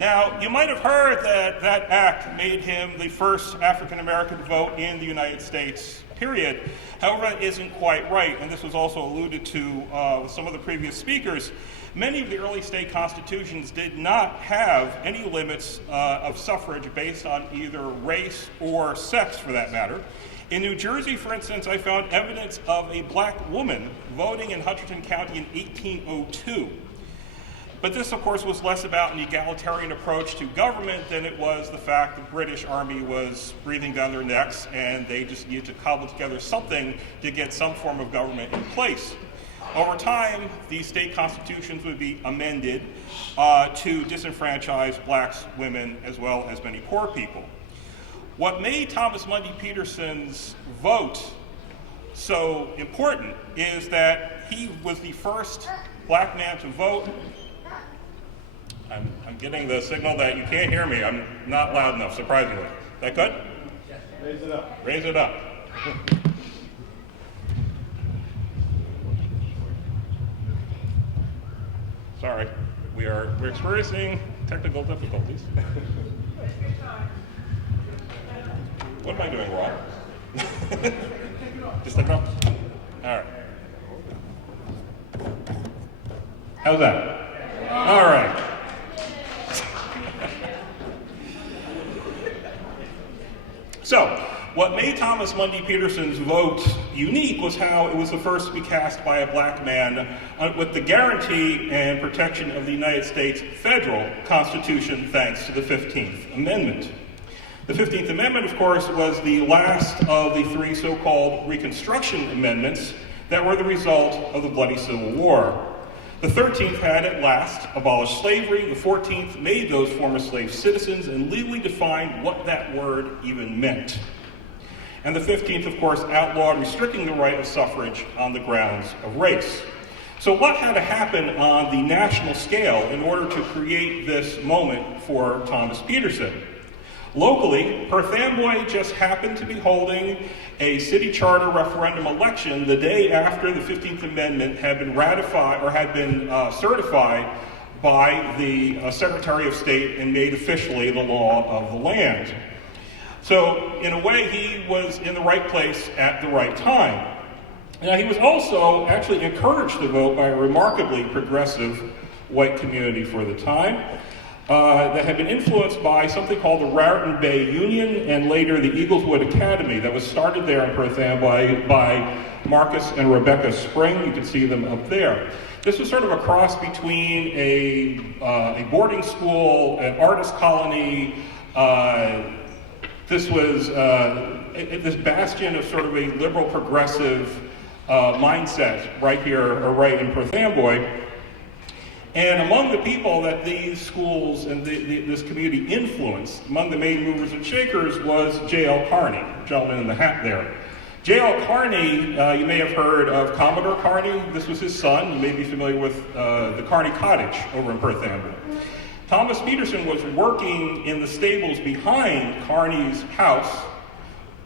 Now, you might have heard that that act made him the first African-American vote in the United States, period. However, that isn't quite right, and this was also alluded to with some of the previous speakers. Many of the early state constitutions did not have any limits of suffrage based on either race or sex, for that matter. In New Jersey, for instance, I found evidence of a black woman voting in Hutchinson County in 1802. But this, of course, was less about an egalitarian approach to government than it was the fact the British Army was breathing down their necks and they just needed to cobble together something to get some form of government in place. Over time, these state constitutions would be amended to disenfranchise blacks, women, as well as many poor people. What made Thomas Mundy Peterson's vote so important is that he was the first black man to vote. I'm getting the signal that you can't hear me. I'm not loud enough, surprisingly. Is that good? Yes. Raise it up. Raise it up. Sorry, we're experiencing technical difficulties. What am I doing wrong? Just take it off? All right. How's that? All right. So, what made Thomas Mundy Peterson's vote unique was how it was the first to be cast by a black man with the guarantee and protection of the United States federal Constitution, thanks to the 15th Amendment. The 15th Amendment, of course, was the last of the 3 so-called Reconstruction Amendments that were the result of the bloody Civil War. The 13th had at last abolished slavery. The 14th made those former slave citizens and legally defined what that word even meant. And the 15th, of course, outlawed restricting the right of suffrage on the grounds of race. So what had to happen on the national scale in order to create this moment for Thomas Peterson? Locally, Perth Amboy just happened to be holding a city charter referendum election the day after the 15th Amendment had been ratified or had been certified by the Secretary of State and made officially the law of the land. So, in a way, he was in the right place at the right time. Now, he was also actually encouraged to vote by a remarkably progressive white community for the time. that had been influenced by something called the Raritan Bay Union and later the Eagleswood Academy that was started there in Perth Amboy by Marcus and Rebecca Spring. You can see them up there. This was sort of a cross between a boarding school, an artist colony. This was this bastion of sort of a liberal progressive mindset right here, or right in Perth Amboy. And among the people that these schools and this community influenced, among the main movers and shakers, was J.L. Carney, gentleman in the hat there. J.L. Carney, you may have heard of Commodore Carney. This was his son. You may be familiar with the Carney Cottage over in Perth Amboy. Thomas Peterson was working in the stables behind Carney's house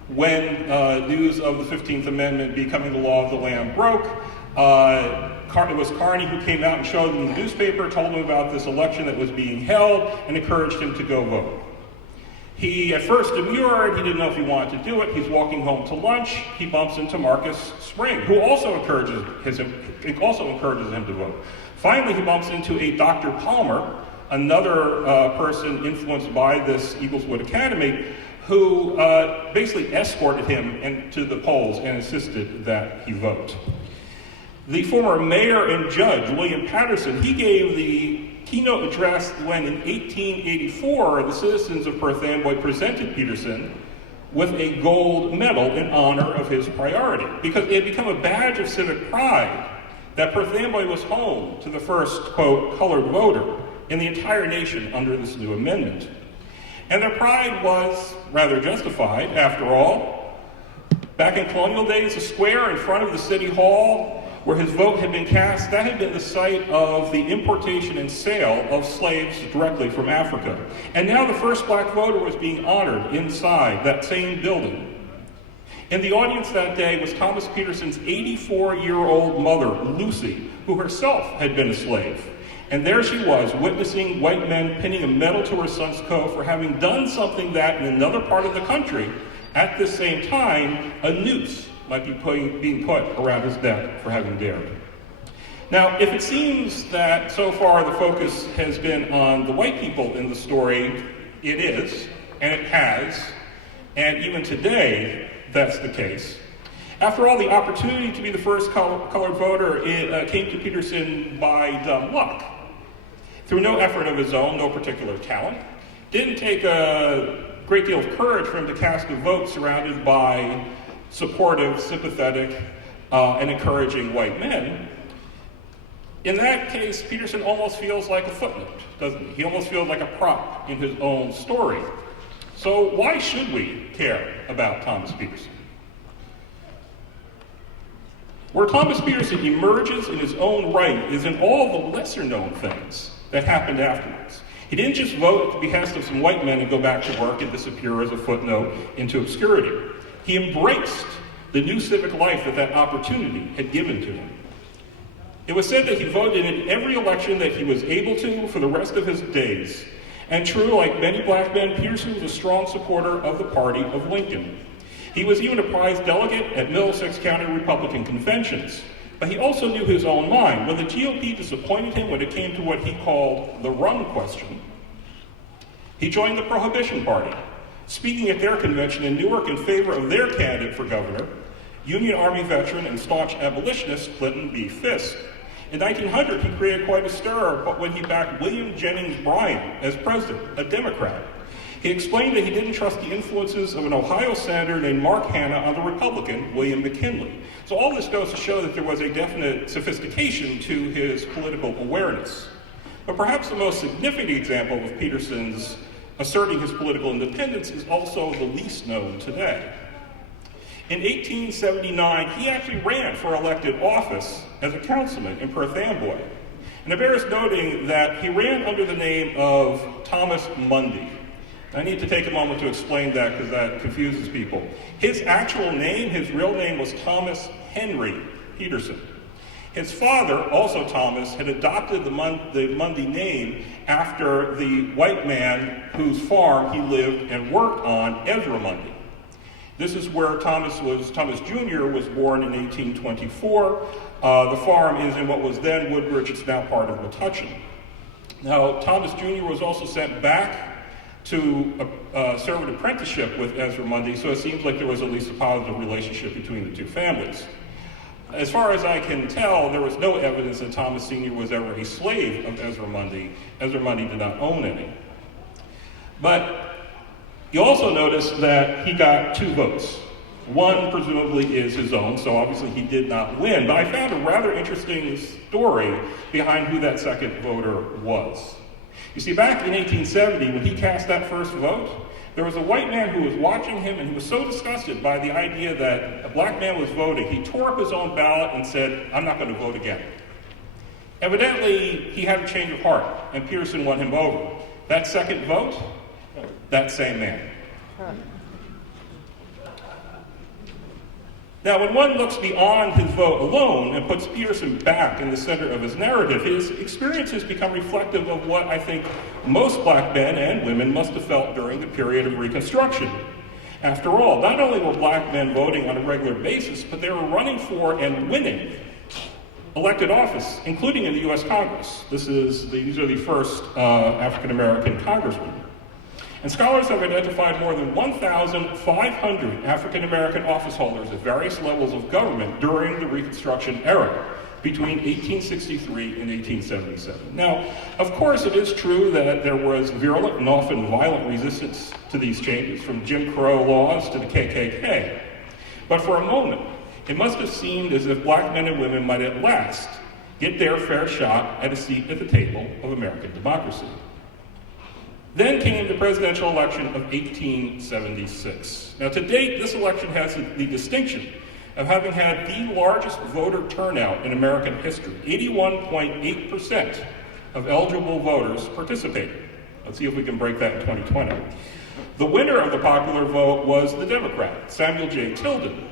when news of the 15th Amendment becoming the law of the land broke. It was Carney who came out and showed him the newspaper, told him about this election that was being held, and encouraged him to go vote. He at first demurred, he didn't know if he wanted to do it. He's walking home to lunch, he bumps into Marcus Spring, who also encourages him to vote. Finally, he bumps into a Dr. Palmer, another person influenced by this Eagleswood Academy, who basically escorted him into the polls and insisted that he vote. The former mayor and judge, William Patterson, he gave the keynote address when in 1884, the citizens of Perth Amboy presented Peterson with a gold medal in honor of his priority, because it had become a badge of civic pride that Perth Amboy was home to the first, quote, colored voter in the entire nation under this new amendment. And their pride was rather justified, after all. Back in colonial days, the square in front of the city hall where his vote had been cast, that had been the site of the importation and sale of slaves directly from Africa. And now the first black voter was being honored inside that same building. In the audience that day was Thomas Peterson's 84-year-old mother, Lucy, who herself had been a slave. And there she was, witnessing white men pinning a medal to her son's coat for having done something that, in another part of the country, at the same time, a noose might be being put around his neck for having dared. Now, if it seems that so far the focus has been on the white people in the story, it is, and it has, and even today, that's the case. After all, the opportunity to be the first colored voter came to Peterson by dumb luck. Through no effort of his own, no particular talent. Didn't take a great deal of courage for him to cast a vote surrounded by supportive, sympathetic, and encouraging white men. In that case, Peterson almost feels like a footnote, doesn't he? He almost feels like a prop in his own story. So why should we care about Thomas Peterson? Where Thomas Peterson emerges in his own right is in all the lesser-known things that happened afterwards. He didn't just vote at the behest of some white men and go back to work and disappear as a footnote into obscurity. He embraced the new civic life that opportunity had given to him. It was said that he voted in every election that he was able to for the rest of his days. And true, like many black men, Peterson was a strong supporter of the party of Lincoln. He was even a prized delegate at Middlesex County Republican conventions. But he also knew his own mind. When the GOP disappointed him when it came to what he called the rum question, he joined the Prohibition Party, speaking at their convention in Newark in favor of their candidate for governor, Union Army veteran and staunch abolitionist Clinton B. Fisk. In 1900, he created quite a stir when he backed William Jennings Bryan as president, a Democrat. He explained that he didn't trust the influences of an Ohio senator named Mark Hanna on the Republican, William McKinley. So all this goes to show that there was a definite sophistication to his political awareness. But perhaps the most significant example of Peterson's asserting his political independence is also the least known today. In 1879, he actually ran for elected office as a councilman in Perth Amboy. And it bears noting that he ran under the name of Thomas Mundy. I need to take a moment to explain that because that confuses people. His actual name, his real name was Thomas Henry Peterson. His father, also Thomas, had adopted the Mundy name after the white man whose farm he lived and worked on, Ezra Mundy. This is where Thomas Jr. was born in 1824. The farm is in what was then Woodbridge. It's now part of Metuchen. Now, Thomas Jr. was also sent back to serve an apprenticeship with Ezra Mundy, so it seems like there was at least a positive relationship between the two families. As far as I can tell, there was no evidence that Thomas Sr. was ever a slave of Ezra Mundy. Ezra Mundy did not own any. But you also notice that he got 2 votes. One presumably is his own, so obviously he did not win. But I found a rather interesting story behind who that second voter was. You see, back in 1870, when he cast that first vote, there was a white man who was watching him, and he was so disgusted by the idea that a black man was voting, he tore up his own ballot and said, "I'm not going to vote again." Evidently, he had a change of heart, and Pearson won him over. That second vote, that same man. Now, when one looks beyond his vote alone and puts Peterson back in the center of his narrative, his experiences become reflective of what I think most black men and women must have felt during the period of Reconstruction. After all, not only were black men voting on a regular basis, but they were running for and winning elected office, including in the U.S. Congress. These are the first African-American congressmen. And scholars have identified more than 1,500 African-American office holders at various levels of government during the Reconstruction era, between 1863 and 1877. Now, of course, it is true that there was virulent and often violent resistance to these changes, from Jim Crow laws to the KKK. But for a moment, it must have seemed as if black men and women might at last get their fair shot at a seat at the table of American democracy. Then came the presidential election of 1876. Now, to date, this election has the distinction of having had the largest voter turnout in American history. 81.8% of eligible voters participated. Let's see if we can break that in 2020. The winner of the popular vote was the Democrat, Samuel J. Tilden.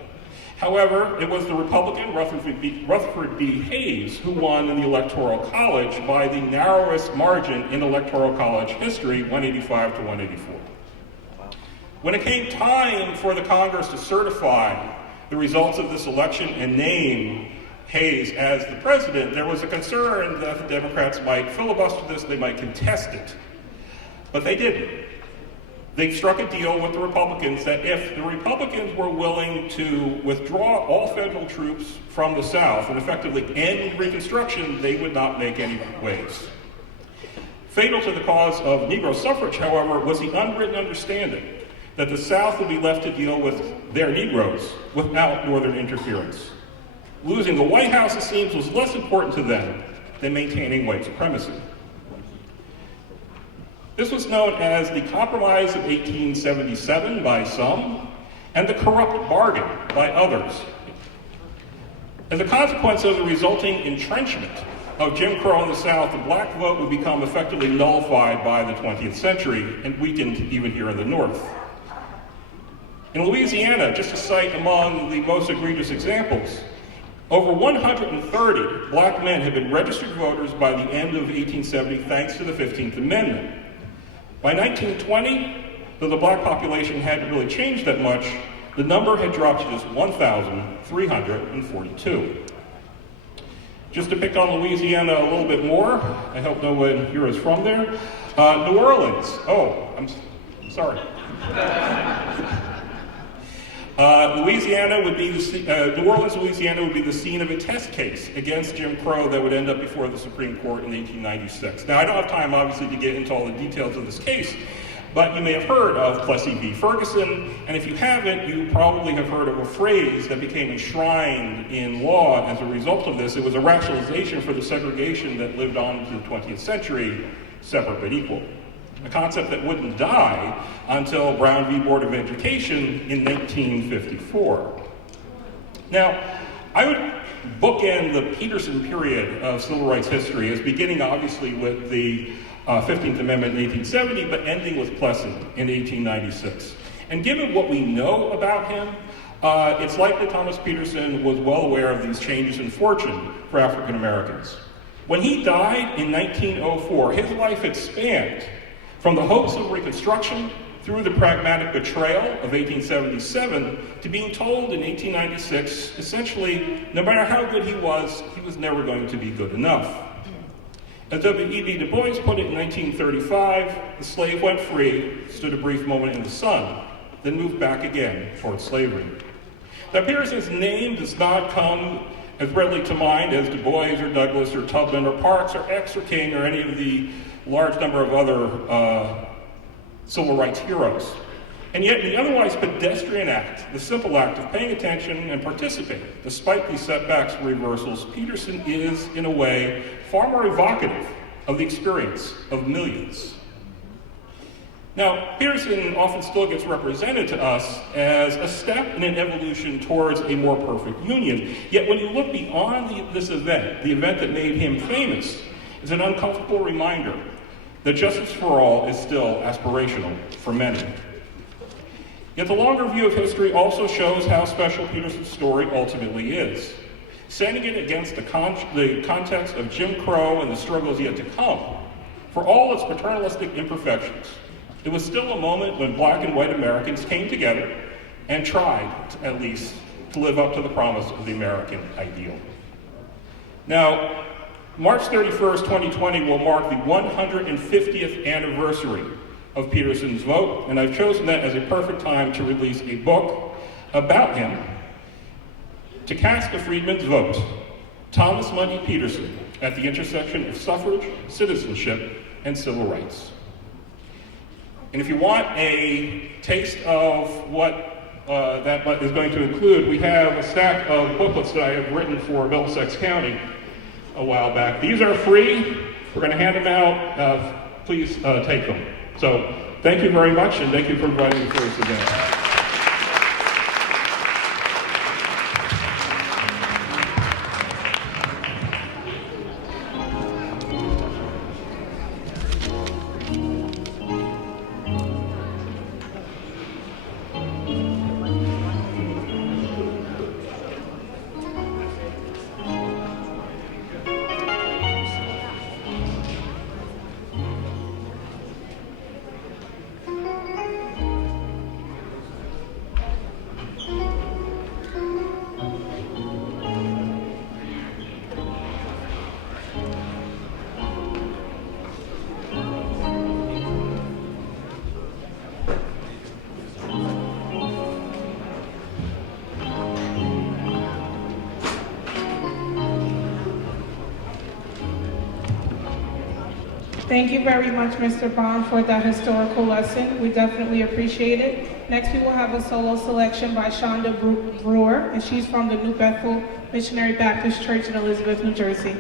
However, it was the Republican Rutherford B. Hayes who won in the Electoral College by the narrowest margin in Electoral College history, 185 to 184. When it came time for the Congress to certify the results of this election and name Hayes as the president, there was a concern that the Democrats might filibuster this, they might contest it. But they didn't. They struck a deal with the Republicans that if the Republicans were willing to withdraw all federal troops from the South and effectively end Reconstruction, they would not make any waves. Fatal to the cause of Negro suffrage, however, was the unwritten understanding that the South would be left to deal with their Negroes without Northern interference. Losing the White House, it seems, was less important to them than maintaining white supremacy. This was known as the Compromise of 1877 by some, and the Corrupt Bargain by others. As a consequence of the resulting entrenchment of Jim Crow in the South, the black vote would become effectively nullified by the 20th century and weakened even here in the North. In Louisiana, just to cite among the most egregious examples, over 130 black men had been registered voters by the end of 1870 thanks to the 15th Amendment. By 1920, though the black population hadn't really changed that much, the number had dropped to just 1,342. Just to pick on Louisiana a little bit more, I hope no one here is from there. New Orleans. Oh, I'm sorry. New Orleans, Louisiana would be the scene of a test case against Jim Crow that would end up before the Supreme Court in 1896. Now, I don't have time, obviously, to get into all the details of this case, but you may have heard of Plessy v. Ferguson, and if you haven't, you probably have heard of a phrase that became enshrined in law as a result of this. It was a rationalization for the segregation that lived on into the 20th century, separate but equal. A concept that wouldn't die until Brown v. Board of Education in 1954. Now, I would bookend the Peterson period of civil rights history as beginning obviously with the 15th Amendment in 1870, but ending with Plessy in 1896. And given what we know about him, it's likely Thomas Peterson was well aware of these changes in fortune for African Americans. When he died in 1904, his life had spanned from the hopes of Reconstruction through the pragmatic betrayal of 1877 to being told in 1896, essentially, no matter how good he was never going to be good enough. As W.E.B. Du Bois put it in 1935, the slave went free, stood a brief moment in the sun, then moved back again towards slavery. Now, Peterson's name does not come as readily to mind as Du Bois or Douglass or Tubman or Parks or X or King or any of the large number of other civil rights heroes. And yet, in the otherwise pedestrian act, the simple act of paying attention and participating, despite these setbacks and reversals, Peterson is, in a way, far more evocative of the experience of millions. Now, Peterson often still gets represented to us as a step in an evolution towards a more perfect union. Yet when you look beyond this event, the event that made him famous, is an uncomfortable reminder that justice for all is still aspirational for many. Yet the longer view of history also shows how special Peterson's story ultimately is. Setting it against the context of Jim Crow and the struggles yet to come, for all its paternalistic imperfections, it was still a moment when black and white Americans came together and tried, at least, to live up to the promise of the American ideal. Now, March 31st, 2020 will mark the 150th anniversary of Peterson's vote, and I've chosen that as a perfect time to release a book about him, To Cast a Freedman's Vote, Thomas Mundy Peterson at the Intersection of Suffrage, Citizenship, and Civil Rights. And if you want a taste of what that is going to include, we have a stack of booklets that I have written for Middlesex County a while back. These are free. We're going to hand them out. Please take them. So thank you very much, and thank you for inviting me for this event. Thank you very much, Mr. Bond, for that historical lesson. We definitely appreciate it. Next, we will have a solo selection by Shonda Brewer, and she's from the New Bethel Missionary Baptist Church in Elizabeth, New Jersey.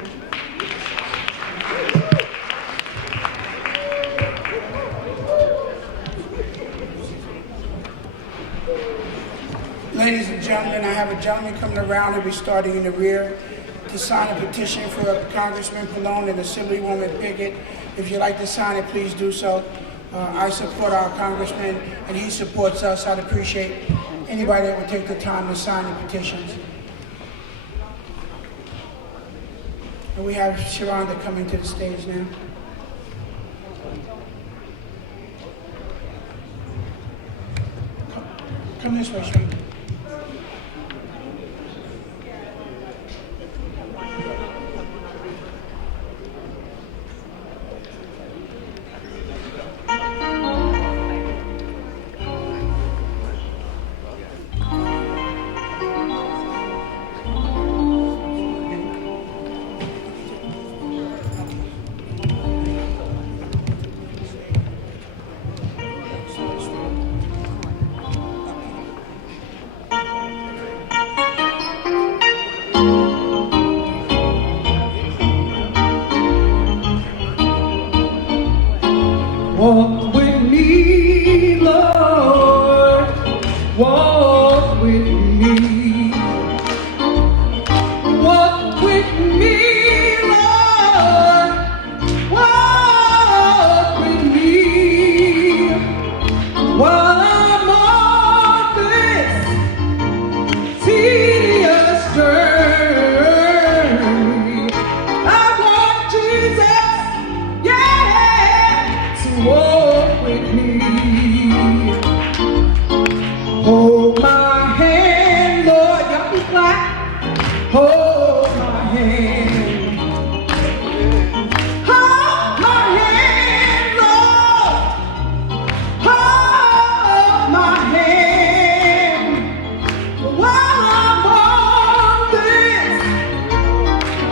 Ladies and gentlemen, I have a gentleman coming around. He'll be starting in the rear to sign a petition for Congressman Pallone and Assemblywoman Pickett. If you'd like to sign it, please do so. I support our congressman, and he supports us. I'd appreciate anybody that would take the time to sign the petitions. And we have Sharonda coming to the stage now. Come this way, Sharonda.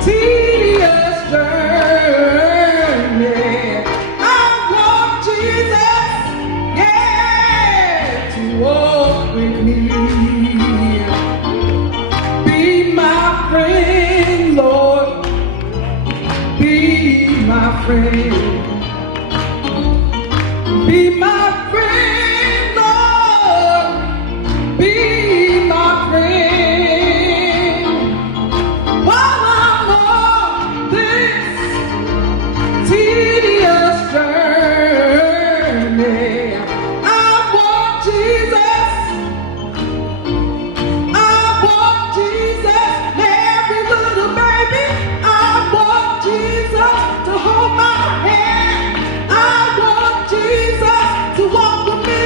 tedious journey. I want Jesus, yeah, to walk with me. Be my friend, Lord, be my friend. Be my friend, Lord, be my friend. While I'm on this tedious journey, I want Jesus, I want Jesus, every little baby, I want Jesus to hold my hand, I want Jesus to walk with me,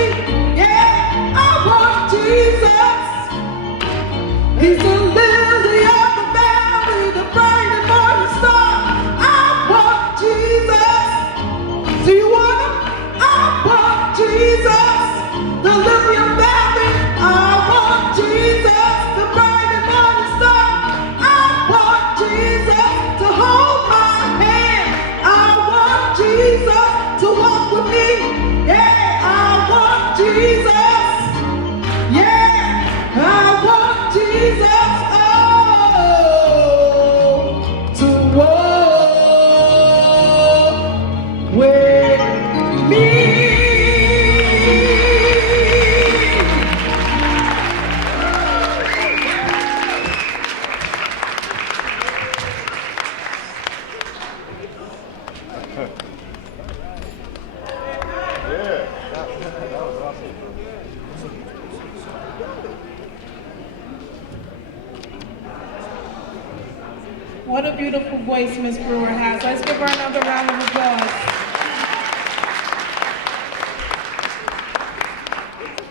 yeah, I want Jesus. He's the lily of the valley, the bright and morning star. I want Jesus. Do you want him? I want Jesus. The lily of the valley. I want Jesus. The bright and morning star. I want Jesus to hold my hand. I want Jesus to walk with me. Yeah, I want Jesus. Yeah, I want Jesus, oh, to walk with me. What a beautiful voice Miss Brewer has. Let's give her another round of applause.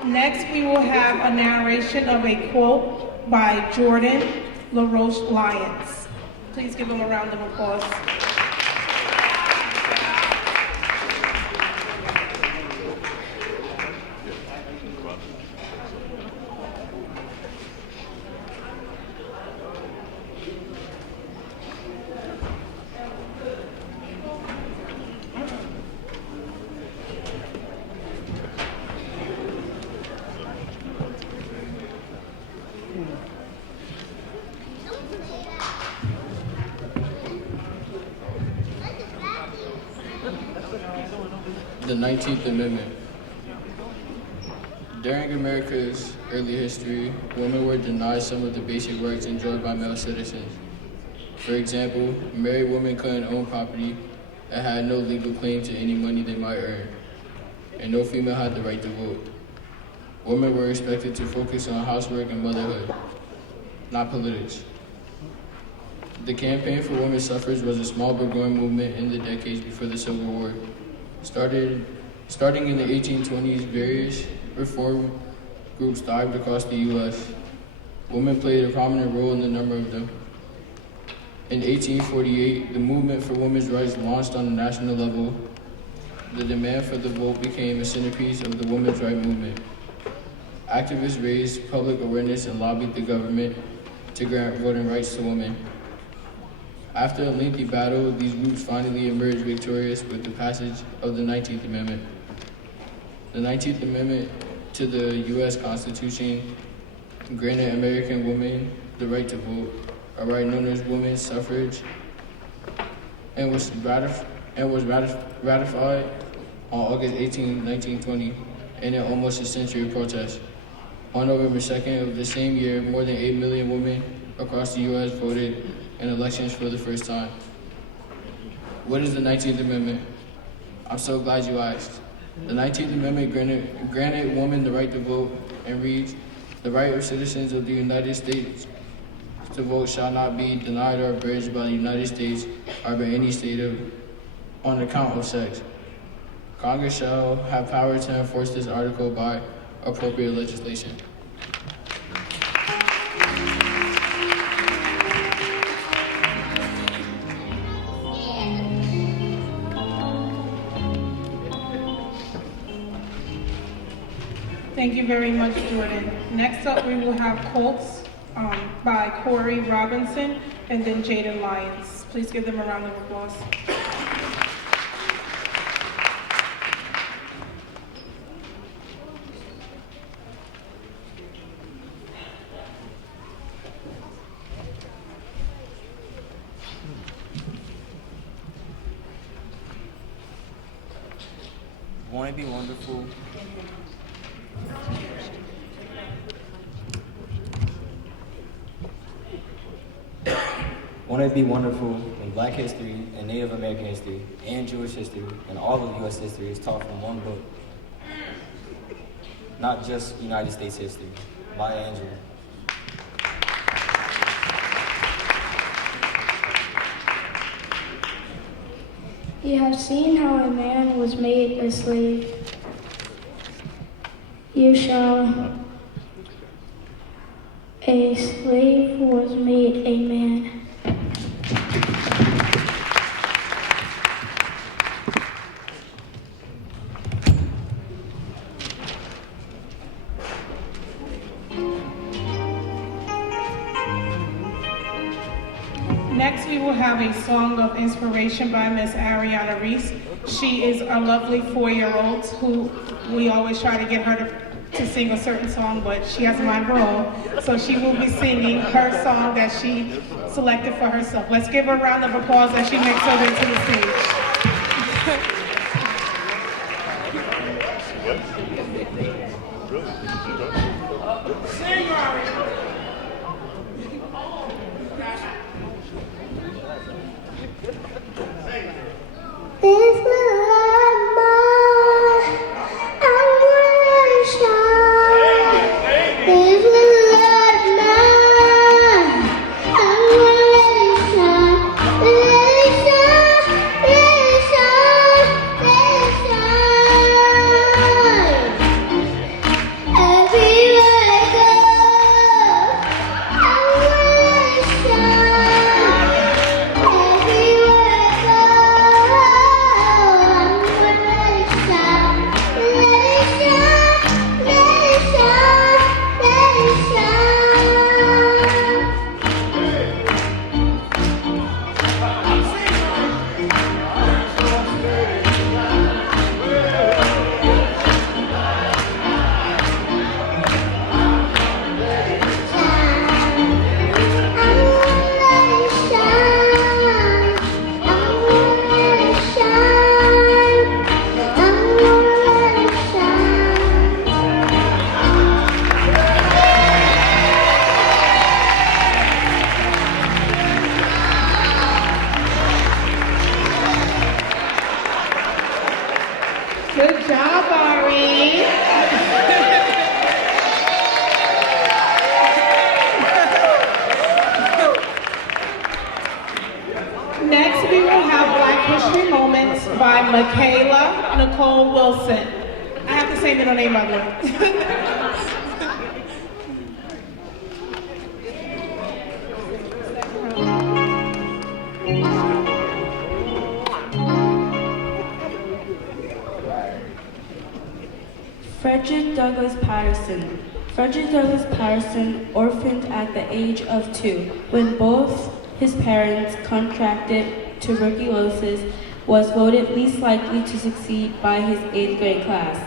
Next, we will have a narration of a quote by Jordan LaRoche Lyons. Please give him a round of applause. The 19th Amendment. During America's early history, women were denied some of the basic rights enjoyed by male citizens. For example, married women couldn't own property and had no legal claim to any money they might earn, and no female had the right to vote. Women were expected to focus on housework and motherhood, not politics. The campaign for women's suffrage was a small but growing movement in the decades before the Civil War. Starting in the 1820s, various reform groups thrived across the U.S. Women played a prominent role in a number of them. In 1848, the movement for women's rights launched on a national level. The demand for the vote became a centerpiece of the women's rights movement. Activists raised public awareness and lobbied the government to grant voting rights to women. After a lengthy battle, these groups finally emerged victorious with the passage of the 19th Amendment. The 19th Amendment to the U.S. Constitution granted American women the right to vote, a right known as women's suffrage, and was ratified on August 18, 1920, in almost a century of protest. On November 2nd of the same year, more than 8 million women across the U.S. voted in elections for the first time. What is the 19th Amendment? I'm so glad you asked. The 19th Amendment granted women the right to vote and reads, "The right of citizens of the United States to vote shall not be denied or abridged by the United States or by any state on account of sex. Congress shall have power to enforce this article by appropriate legislation." Thank you very much, Jordan. Next up, we will have quotes by Corey Robinson and then Jaden Lyons. Please give them a round of applause. Won't it be wonderful? Won't it be wonderful when Black history and Native American history and Jewish history and all of U.S. history is taught from one book? Not just United States history. Maya Angelou. You have seen how a man was made a slave. You shall. A slave was made a man. Next, we will have a song of inspiration by Miss Ariana Reese. She is a lovely 4-year-old who we always try to get her to sing a certain song, but she has a mind of her own. So she will be singing her song that she selected for herself. Let's give her a round of applause as she makes her way to the stage. This little light mine, I'm gonna shine. This little light mine, I'm gonna shine. Let it shine, let it shine, let it shine. Everywhere I go, I'm gonna shine. Everywhere I go. Good job, Ari. Next, we will have Black History Moments by Michaela Nicole Wilson. I have to say middle name, by the way. Frederick Douglass Patterson. Frederick Douglass Patterson, orphaned at the age of 2, when both his parents contracted tuberculosis, was voted least likely to succeed by his 8th grade class.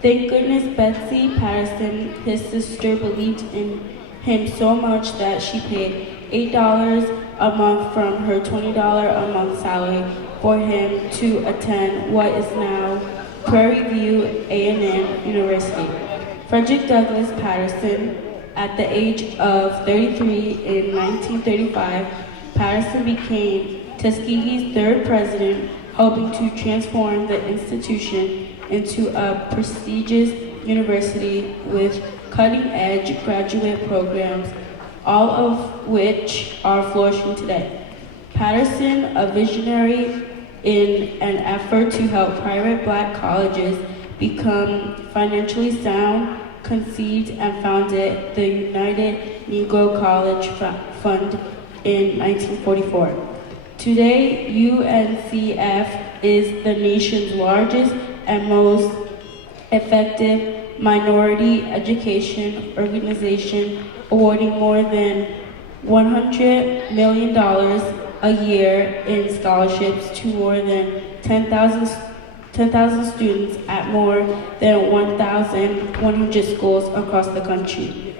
Thank goodness Betsy Patterson, his sister, believed in him so much that she paid $8 a month from her $20 a month salary for him to attend what is now Prairie View A&M University. Frederick Douglass Patterson, at the age of 33 in 1935, Patterson became Tuskegee's 3rd president, hoping to transform the institution into a prestigious university with cutting-edge graduate programs, all of which are flourishing today. Patterson, a visionary in an effort to help private Black colleges become financially sound, conceived and founded the United Negro College Fund in 1944. Today, UNCF is the nation's largest and most effective minority education organization, awarding more than $100 million a year in scholarships to more than 10,000 students at more than 1,100 schools across the country.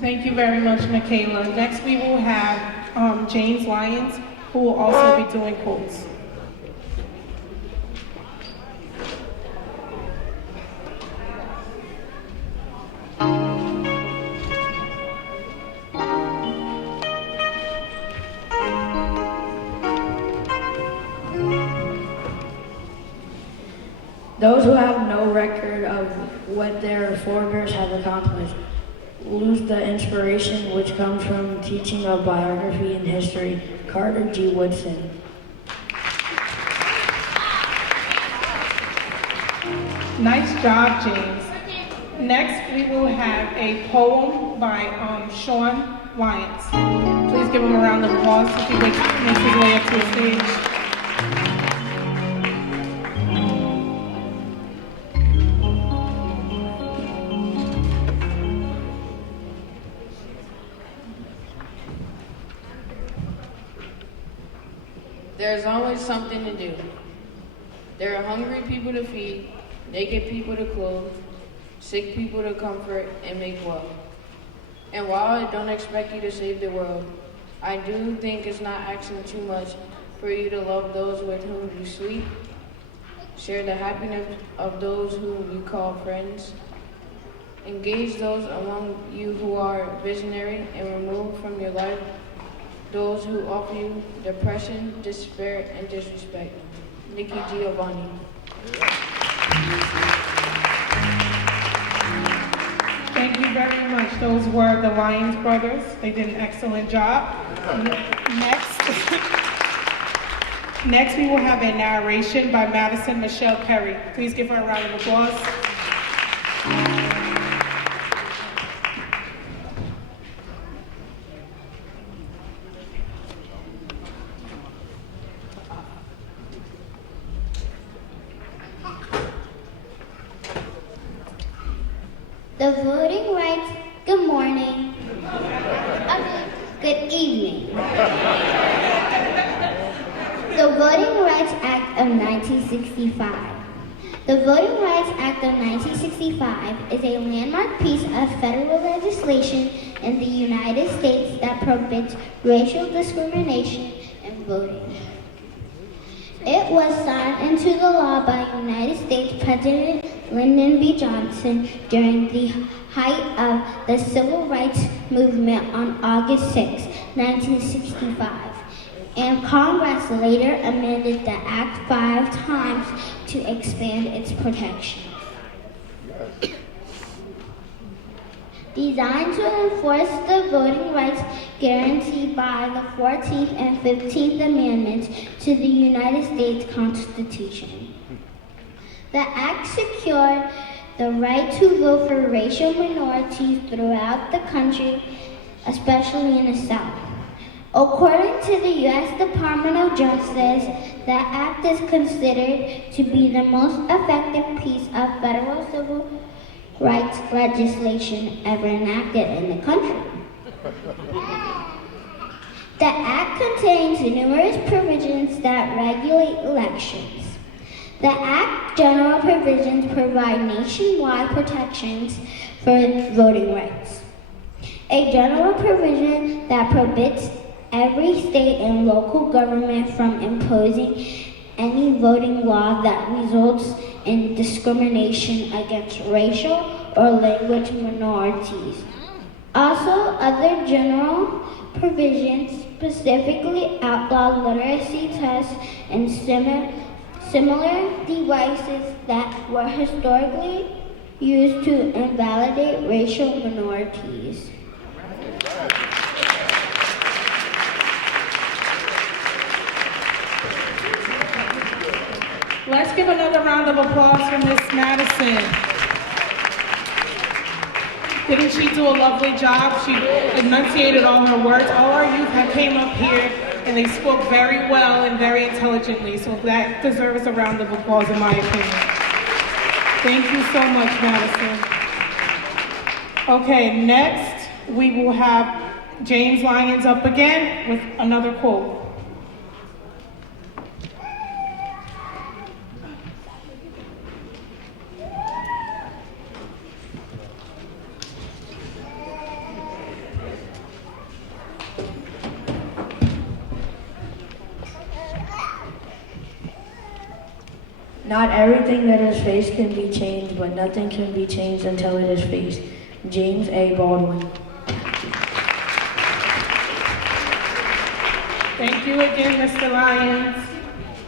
Thank you very much, Michaela. Next, we will have James Lyons, who will also be doing quotes. Those who have no record of what their forebears have accomplished lose the inspiration which comes from teaching of biography and history. Carter G. Woodson. Nice job, James. Next, we will have a poem by Sean Lyons. Please give him a round of applause as he makes his way up to the stage. There's always something to do. There are hungry people to feed, naked people to clothe, sick people to comfort and make well. And while I don't expect you to save the world, I do think it's not asking too much for you to love those with whom you sleep, share the happiness of those whom you call friends, engage those among you who are visionary, and remove from your life those who offer you depression, despair, and disrespect. Nikki Giovanni. Thank you very much. Those were the Lyons brothers. They did an excellent job. Next, we will have a narration by Madison Michelle Perry. Please give her a round of applause. The voting rights, good morning. Good evening. The Voting Rights Act of 1965. The Voting Rights Act of 1965 is a landmark piece of federal legislation in the United States that prohibits racial discrimination in voting. It was signed into the law by United States President Lyndon B. Johnson during the height of the Civil Rights Movement on August 6, 1965, and Congress later amended the Act 5 times to expand its protection. Designed to enforce the voting rights guaranteed by the 14th and 15th Amendments to the United States Constitution. The Act secured the right to vote for racial minorities throughout the country, especially in the South. According to the U.S. Department of Justice, the Act is considered to be the most effective piece of federal civil rights legislation ever enacted in the country. The Act contains numerous provisions that regulate elections. The Act's general provisions provide nationwide protections for voting rights. A general provision that prohibits every state and local government from imposing any voting law that results in discrimination against racial or language minorities. Also, other general provisions specifically outlaw literacy tests and similar devices that were historically used to invalidate racial minorities. Let's give another round of applause for Miss Madison. Didn't she do a lovely job? She enunciated all her words. All our youth that came up here and they spoke very well and very intelligently, so that deserves a round of applause in my opinion. Thank you so much, Madison. Okay, next we will have James Lyons up again with another quote. Not everything that is faced can be changed, but nothing can be changed until it is faced. James A. Baldwin. Thank you again, Mr. Lyons.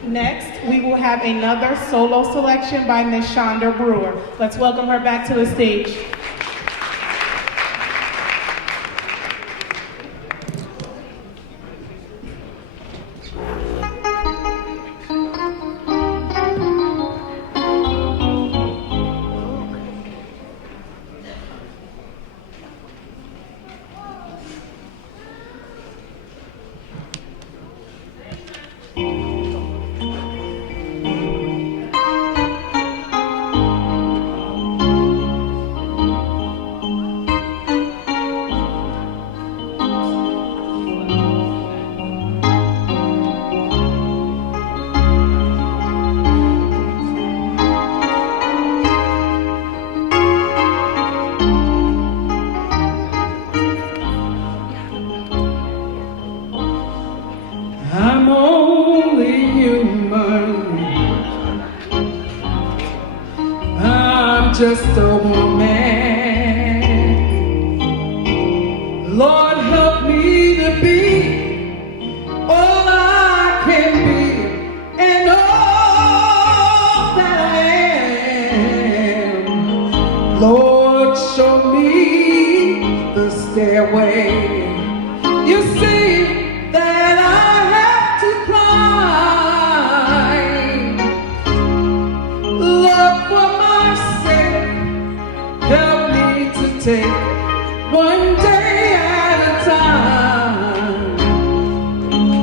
Next, we will have another solo selection by Ms. Shonda Brewer. Let's welcome her back to the stage. I'm only human. I'm just a woman. Lord, help me to be all I can be and all that I am. Lord, show me the stairway. You see that I have to climb. Lord, for my sake, help me to take one day at a time.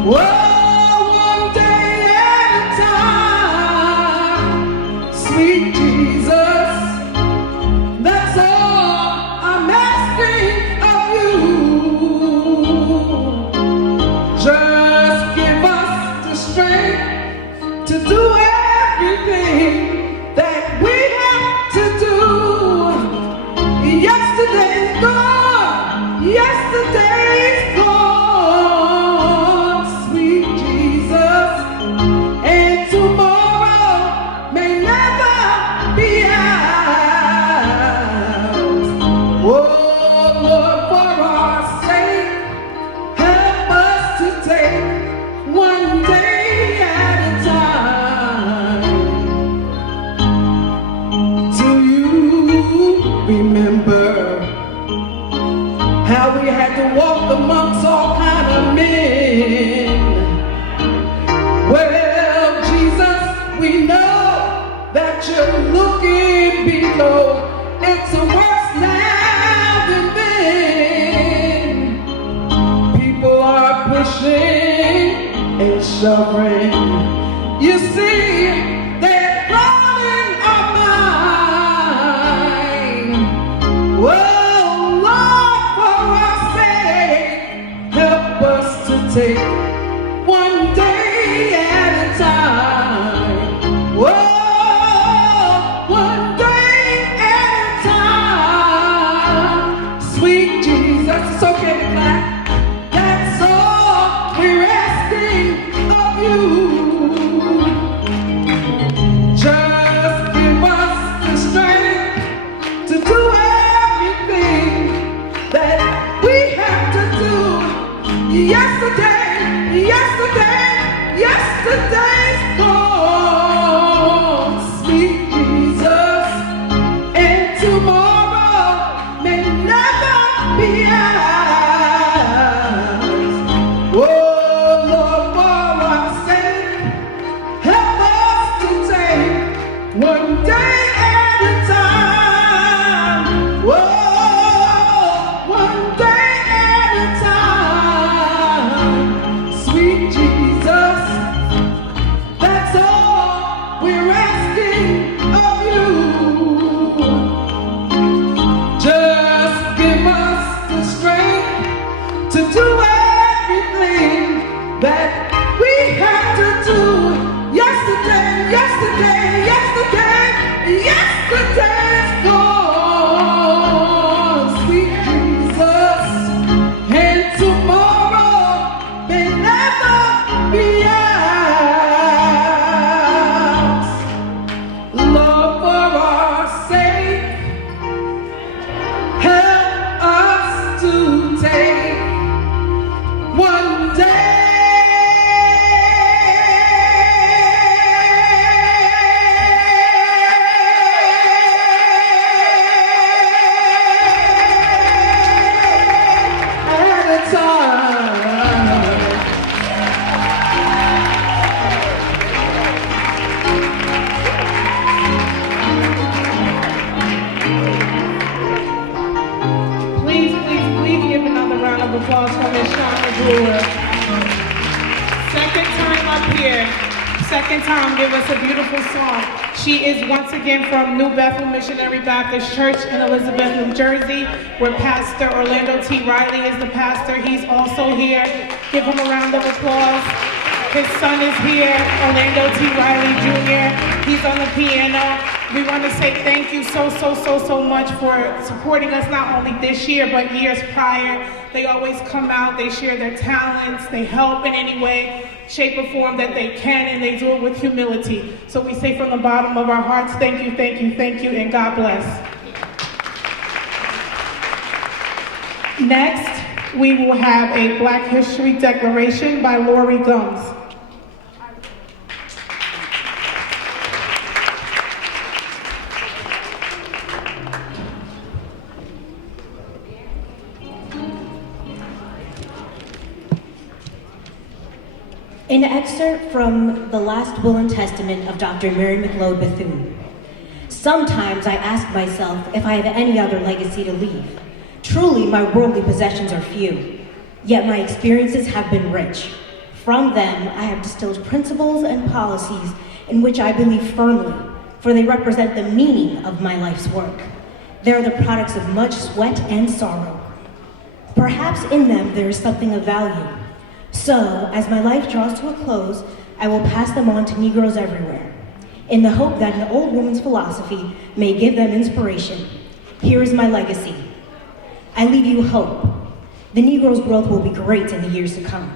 Whoa, one day at a time. Sweet Jesus, that's all I'm asking of you. Just give us the strength to do everything that we have to do. Yesterday's gone, yesterday's gone, sweet Jesus, and tomorrow may never be ours. Oh Lord, for our sake, help us to take one day at a time. Do you remember how we had to walk amongst all kind of men? Well, Jesus, we know that you're looking below. It's worse now than then. People are pushing and shoving. You see, they're throwing our mind. Well, Lord, for our sake, help us to take one day at a time. Whoa, one day at a time. Sweet Jesus, it's okay to clap. That's all we're asking of you. gone, sweet Jesus, and tomorrow may never be ours. Lord, for our sake, help us to take one day at a time. Please, please, please give another round of applause for Ms. Shauna Brewer. Second time up here. Second time, give us a beautiful song. She is once again from New Bethel Missionary Baptist Church in Elizabeth, New Jersey, where Pastor Orlando T. Riley is the pastor. He's also here. Give him a round of applause. His son is here, Orlando T. Riley Jr. He's on the piano. We want to say thank you so much for supporting us not only this year, but years prior. They always come out, they share their talents, they help in any way, shape, or form that they can, and they do it with humility. So we say from the bottom of our hearts, thank you, thank you, thank you, and God bless. Next, we will have a Black History Declaration by Lori Gums. An excerpt from the last will and testament of Dr. Mary McLeod Bethune. Sometimes I ask myself if I have any other legacy to leave. Truly, my worldly possessions are few, yet my experiences have been rich. From them, I have distilled principles and policies in which I believe firmly, for they represent the meaning of my life's work. They are the products of much sweat and sorrow. Perhaps in them there is something of value. So, as my life draws to a close, I will pass them on to Negroes everywhere, in the hope that an old woman's philosophy may give them inspiration. Here is my legacy. I leave you hope. The Negro's growth will be great in the years to come.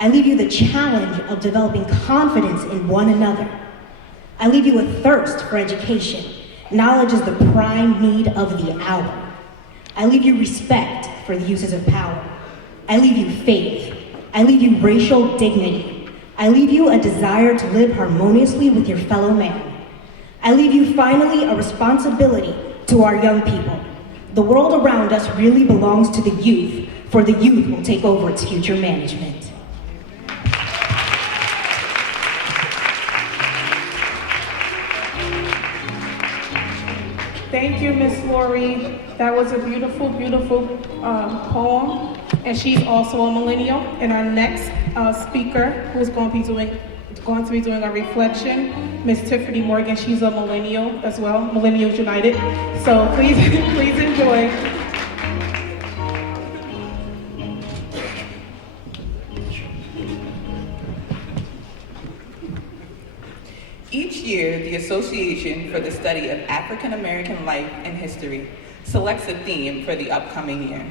I leave you the challenge of developing confidence in one another. I leave you a thirst for education. Knowledge is the prime need of the hour. I leave you respect for the uses of power. I leave you faith. I leave you racial dignity. I leave you a desire to live harmoniously with your fellow man. I leave you finally a responsibility to our young people. The world around us really belongs to the youth, for the youth will take over its future management. Thank you, Miss Lori. That was a beautiful, beautiful poem. And she's also a millennial. And our next speaker, who's going to be doing a reflection, Miss Tiffany Morgan. She's a millennial as well, Millennials United. So please, please enjoy. Each year, the Association for the Study of African American Life and History selects a theme for the upcoming year.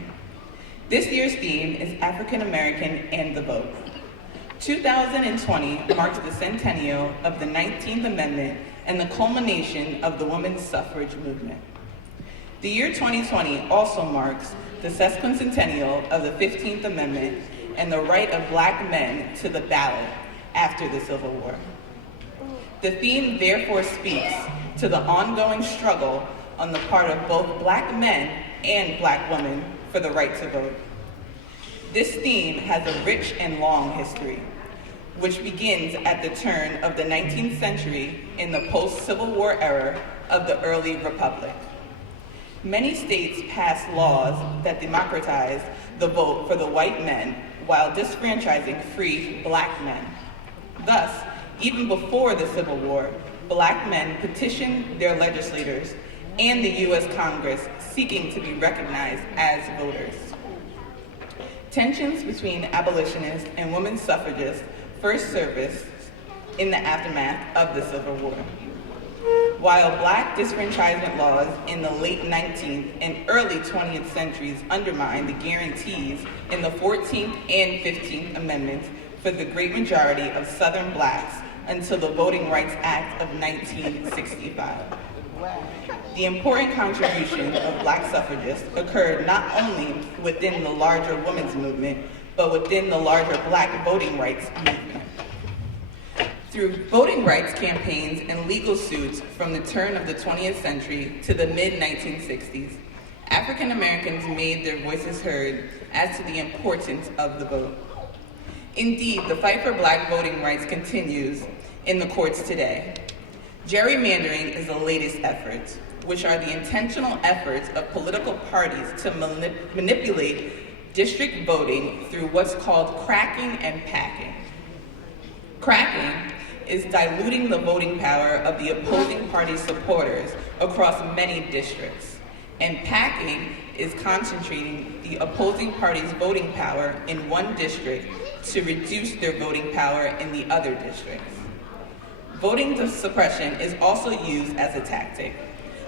This year's theme is African American and the Vote. 2020 marks the centennial of the 19th Amendment and the culmination of the women's suffrage movement. The year 2020 also marks the sesquicentennial of the 15th Amendment and the right of Black men to the ballot after the Civil War. The theme therefore speaks to the ongoing struggle on the part of both Black men and Black women for the right to vote. This theme has a rich and long history, which begins at the turn of the 19th century in the post-Civil War era of the early Republic. Many states passed laws that democratized the vote for the white men while disfranchising free Black men. Thus, even before the Civil War, Black men petitioned their legislators and the U.S. Congress seeking to be recognized as voters. Tensions between abolitionists and women suffragists first surfaced in the aftermath of the Civil War. While black disfranchisement laws in the late 19th and early 20th centuries undermined the guarantees in the 14th and 15th Amendments for the great majority of Southern blacks until the Voting Rights Act of 1965. The important contribution of black suffragists occurred not only within the larger women's movement, but within the larger black voting rights movement. Through voting rights campaigns and legal suits from the turn of the 20th century to the mid-1960s, African Americans made their voices heard as to the importance of the vote. Indeed, the fight for black voting rights continues in the courts today. Gerrymandering is the latest effort, which are the intentional efforts of political parties to manipulate district voting through what's called cracking and packing. Cracking is diluting the voting power of the opposing party's supporters across many districts, and packing is concentrating the opposing party's voting power in one district to reduce their voting power in the other districts. Voting suppression is also used as a tactic,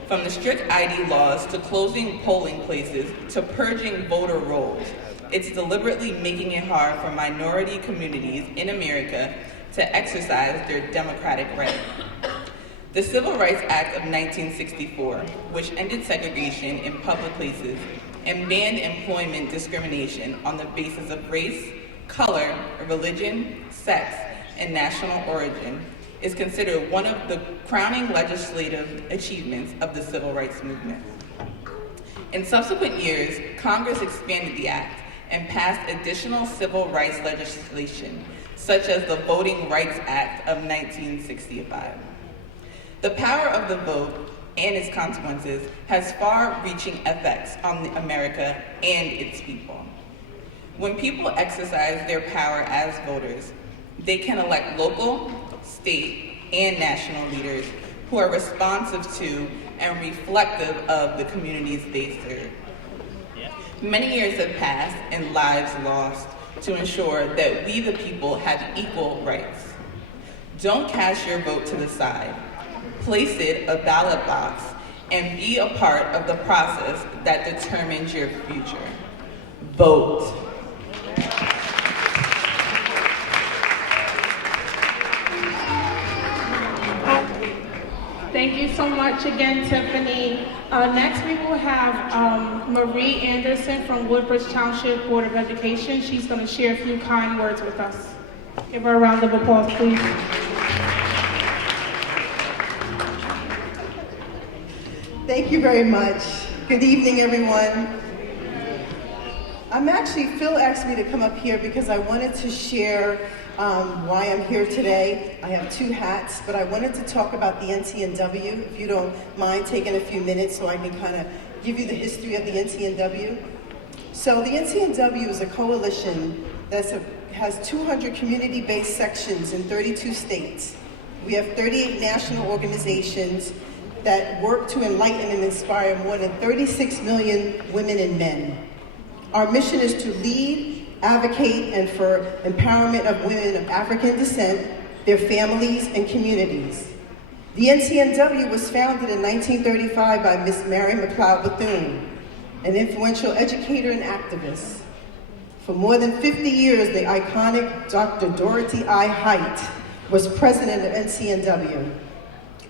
from the strict ID laws to closing polling places to purging voter rolls. It's deliberately making it hard for minority communities in America to exercise their democratic right. The Civil Rights Act of 1964, which ended segregation in public places and banned employment discrimination on the basis of race, color, religion, sex, and national origin, is considered one of the crowning legislative achievements of the civil rights movement. In subsequent years, Congress expanded the act and passed additional civil rights legislation, such as the Voting Rights Act of 1965. The power of the vote and its consequences has far-reaching effects on America and its people. When people exercise their power as voters, they can elect local, state, and national leaders who are responsive to and reflective of the communities they serve. Many years have passed and lives lost to ensure that we the people have equal rights. Don't cast your vote to the side. Place it a ballot box and be a part of the process that determines your future. Vote. Thank you so much again, Tiffany. Next we will have Marie Anderson from Woodbridge Township Board of Education. She's going to share a few kind words with us. Give her a round of applause, please. Thank you very much. Good evening, everyone. Phil asked me to come up here because I wanted to share why I'm here today. I have two hats, but I wanted to talk about the NTNW, if you don't mind taking a few minutes so I can kind of give you the history of the NTNW. So the NTNW is a coalition that has 200 community-based sections in 32 states. We have 38 national organizations that work to enlighten and inspire more than 36 million women and men. Our mission is to lead, advocate, and for empowerment of women of African descent, their families, and communities. The NTNW was founded in 1935 by Miss Mary McLeod Bethune, an influential educator and activist. For more than 50 years, the iconic Dr. Dorothy I. Height was president of NCNW.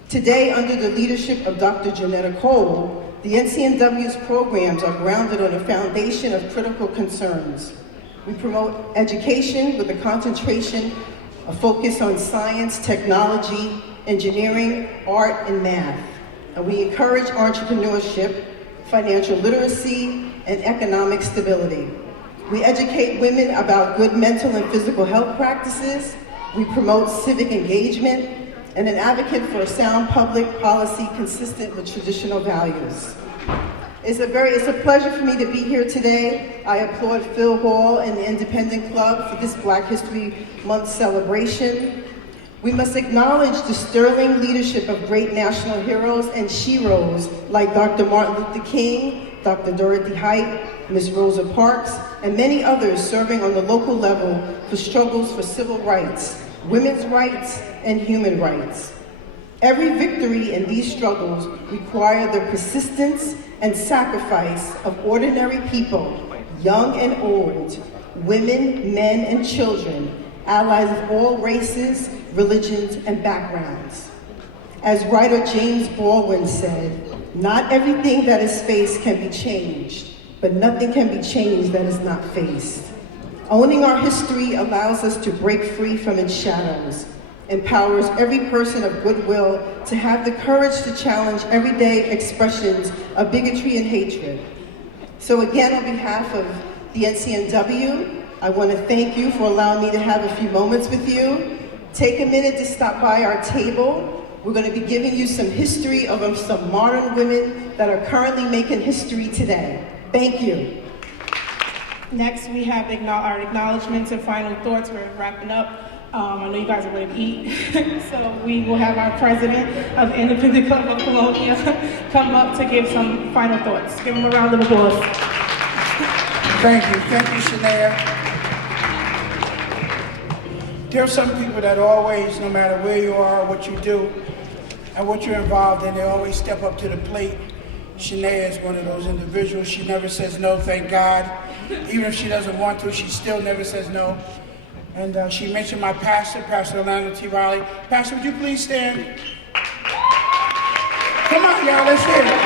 Today, under the leadership of Dr. Janetta Cole, the NCNW's programs are grounded on a foundation of critical concerns. We promote education with a concentration, a focus on science, technology, engineering, art, and math. And we encourage entrepreneurship, financial literacy, and economic stability. We educate women about good mental and physical health practices. We promote civic engagement and an advocate for a sound public policy consistent with traditional values. It's a pleasure for me to be here today. I applaud Phil Hall and the Independent Club for this Black History Month celebration. We must acknowledge the sterling leadership of great national heroes and sheroes like Dr. Martin Luther King, Dr. Dorothy Height, Ms. Rosa Parks, and many others serving on the local level for struggles for civil rights, women's rights, and human rights. Every victory in these struggles require the persistence and sacrifice of ordinary people, young and old, women, men, and children, allies of all races, religions, and backgrounds. As writer James Baldwin said, "Not everything that is faced can be changed, but nothing can be changed that is not faced." Owning our history allows us to break free from its shadows, empowers every person of goodwill to have the courage to challenge everyday expressions of bigotry and hatred. So again, on behalf of the NCNW, I want to thank you for allowing me to have a few moments with you. Take a minute to stop by our table. We're going to be giving you some history of some modern women that are currently making history today. Thank you. Next, we have our acknowledgments and final thoughts. We're wrapping up. I know you guys are ready to eat. So we will have our president of the Independent Club of Colonia come up to give some final thoughts. Give him a round of applause. Thank you, Shania. There are some people that always, no matter where you are, what you do, and what you're involved in, they always step up to the plate. Shania is one of those individuals. She never says no, thank God. Even if she doesn't want to, she still never says no. And she mentioned my pastor, Pastor Orlando T. Riley. Pastor, would you please stand? Come on, y'all, let's hear it.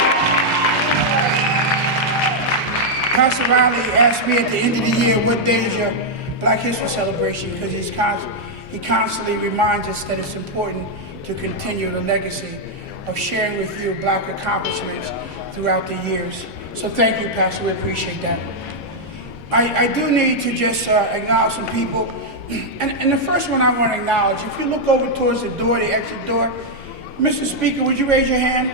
Pastor Riley asked me at the end of the year, what day is your Black History celebration? Because he constantly reminds us that it's important to continue the legacy of sharing with you Black accomplishments throughout the years. So thank you, Pastor, we appreciate that. I do need to just acknowledge some people. And the first one I want to acknowledge, if you look over towards the door, the exit door, Mr. Speaker, would you raise your hand?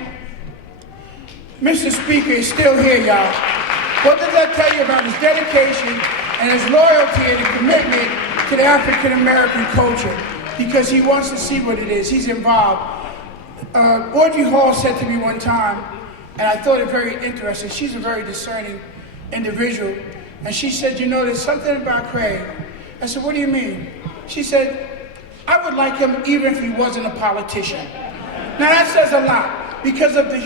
Mr. Speaker is still here, y'all. What does that tell you about his dedication and his loyalty and commitment to the African American culture? Because he wants to see what it is. He's involved. Audrey Hall said to me one time, and I thought it very interesting, she's a very discerning individual, and she said, you know, there's something about Craig. I said, what do you mean? She said, I would like him even if he wasn't a politician. Now that says a lot because of the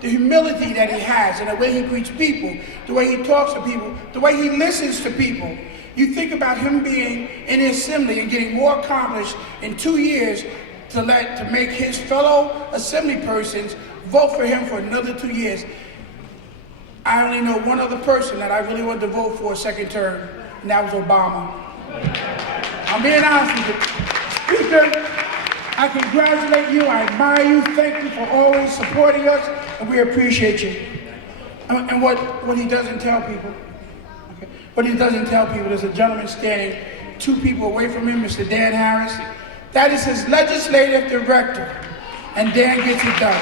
humility that he has and the way he greets people, the way he talks to people, the way he listens to people. You think about him being in the assembly and getting more accomplished in 2 years to make his fellow assembly persons vote for him for another 2 years. I only know one other person that I really wanted to vote for a second term, and that was Obama. I'm being honest with you. Speaker, I congratulate you, I admire you, thank you for always supporting us, and we appreciate you. And what he doesn't tell people, there's a gentleman standing 2 people away from him, Mr. Dan Harris. That is his legislative director, and Dan gets it done.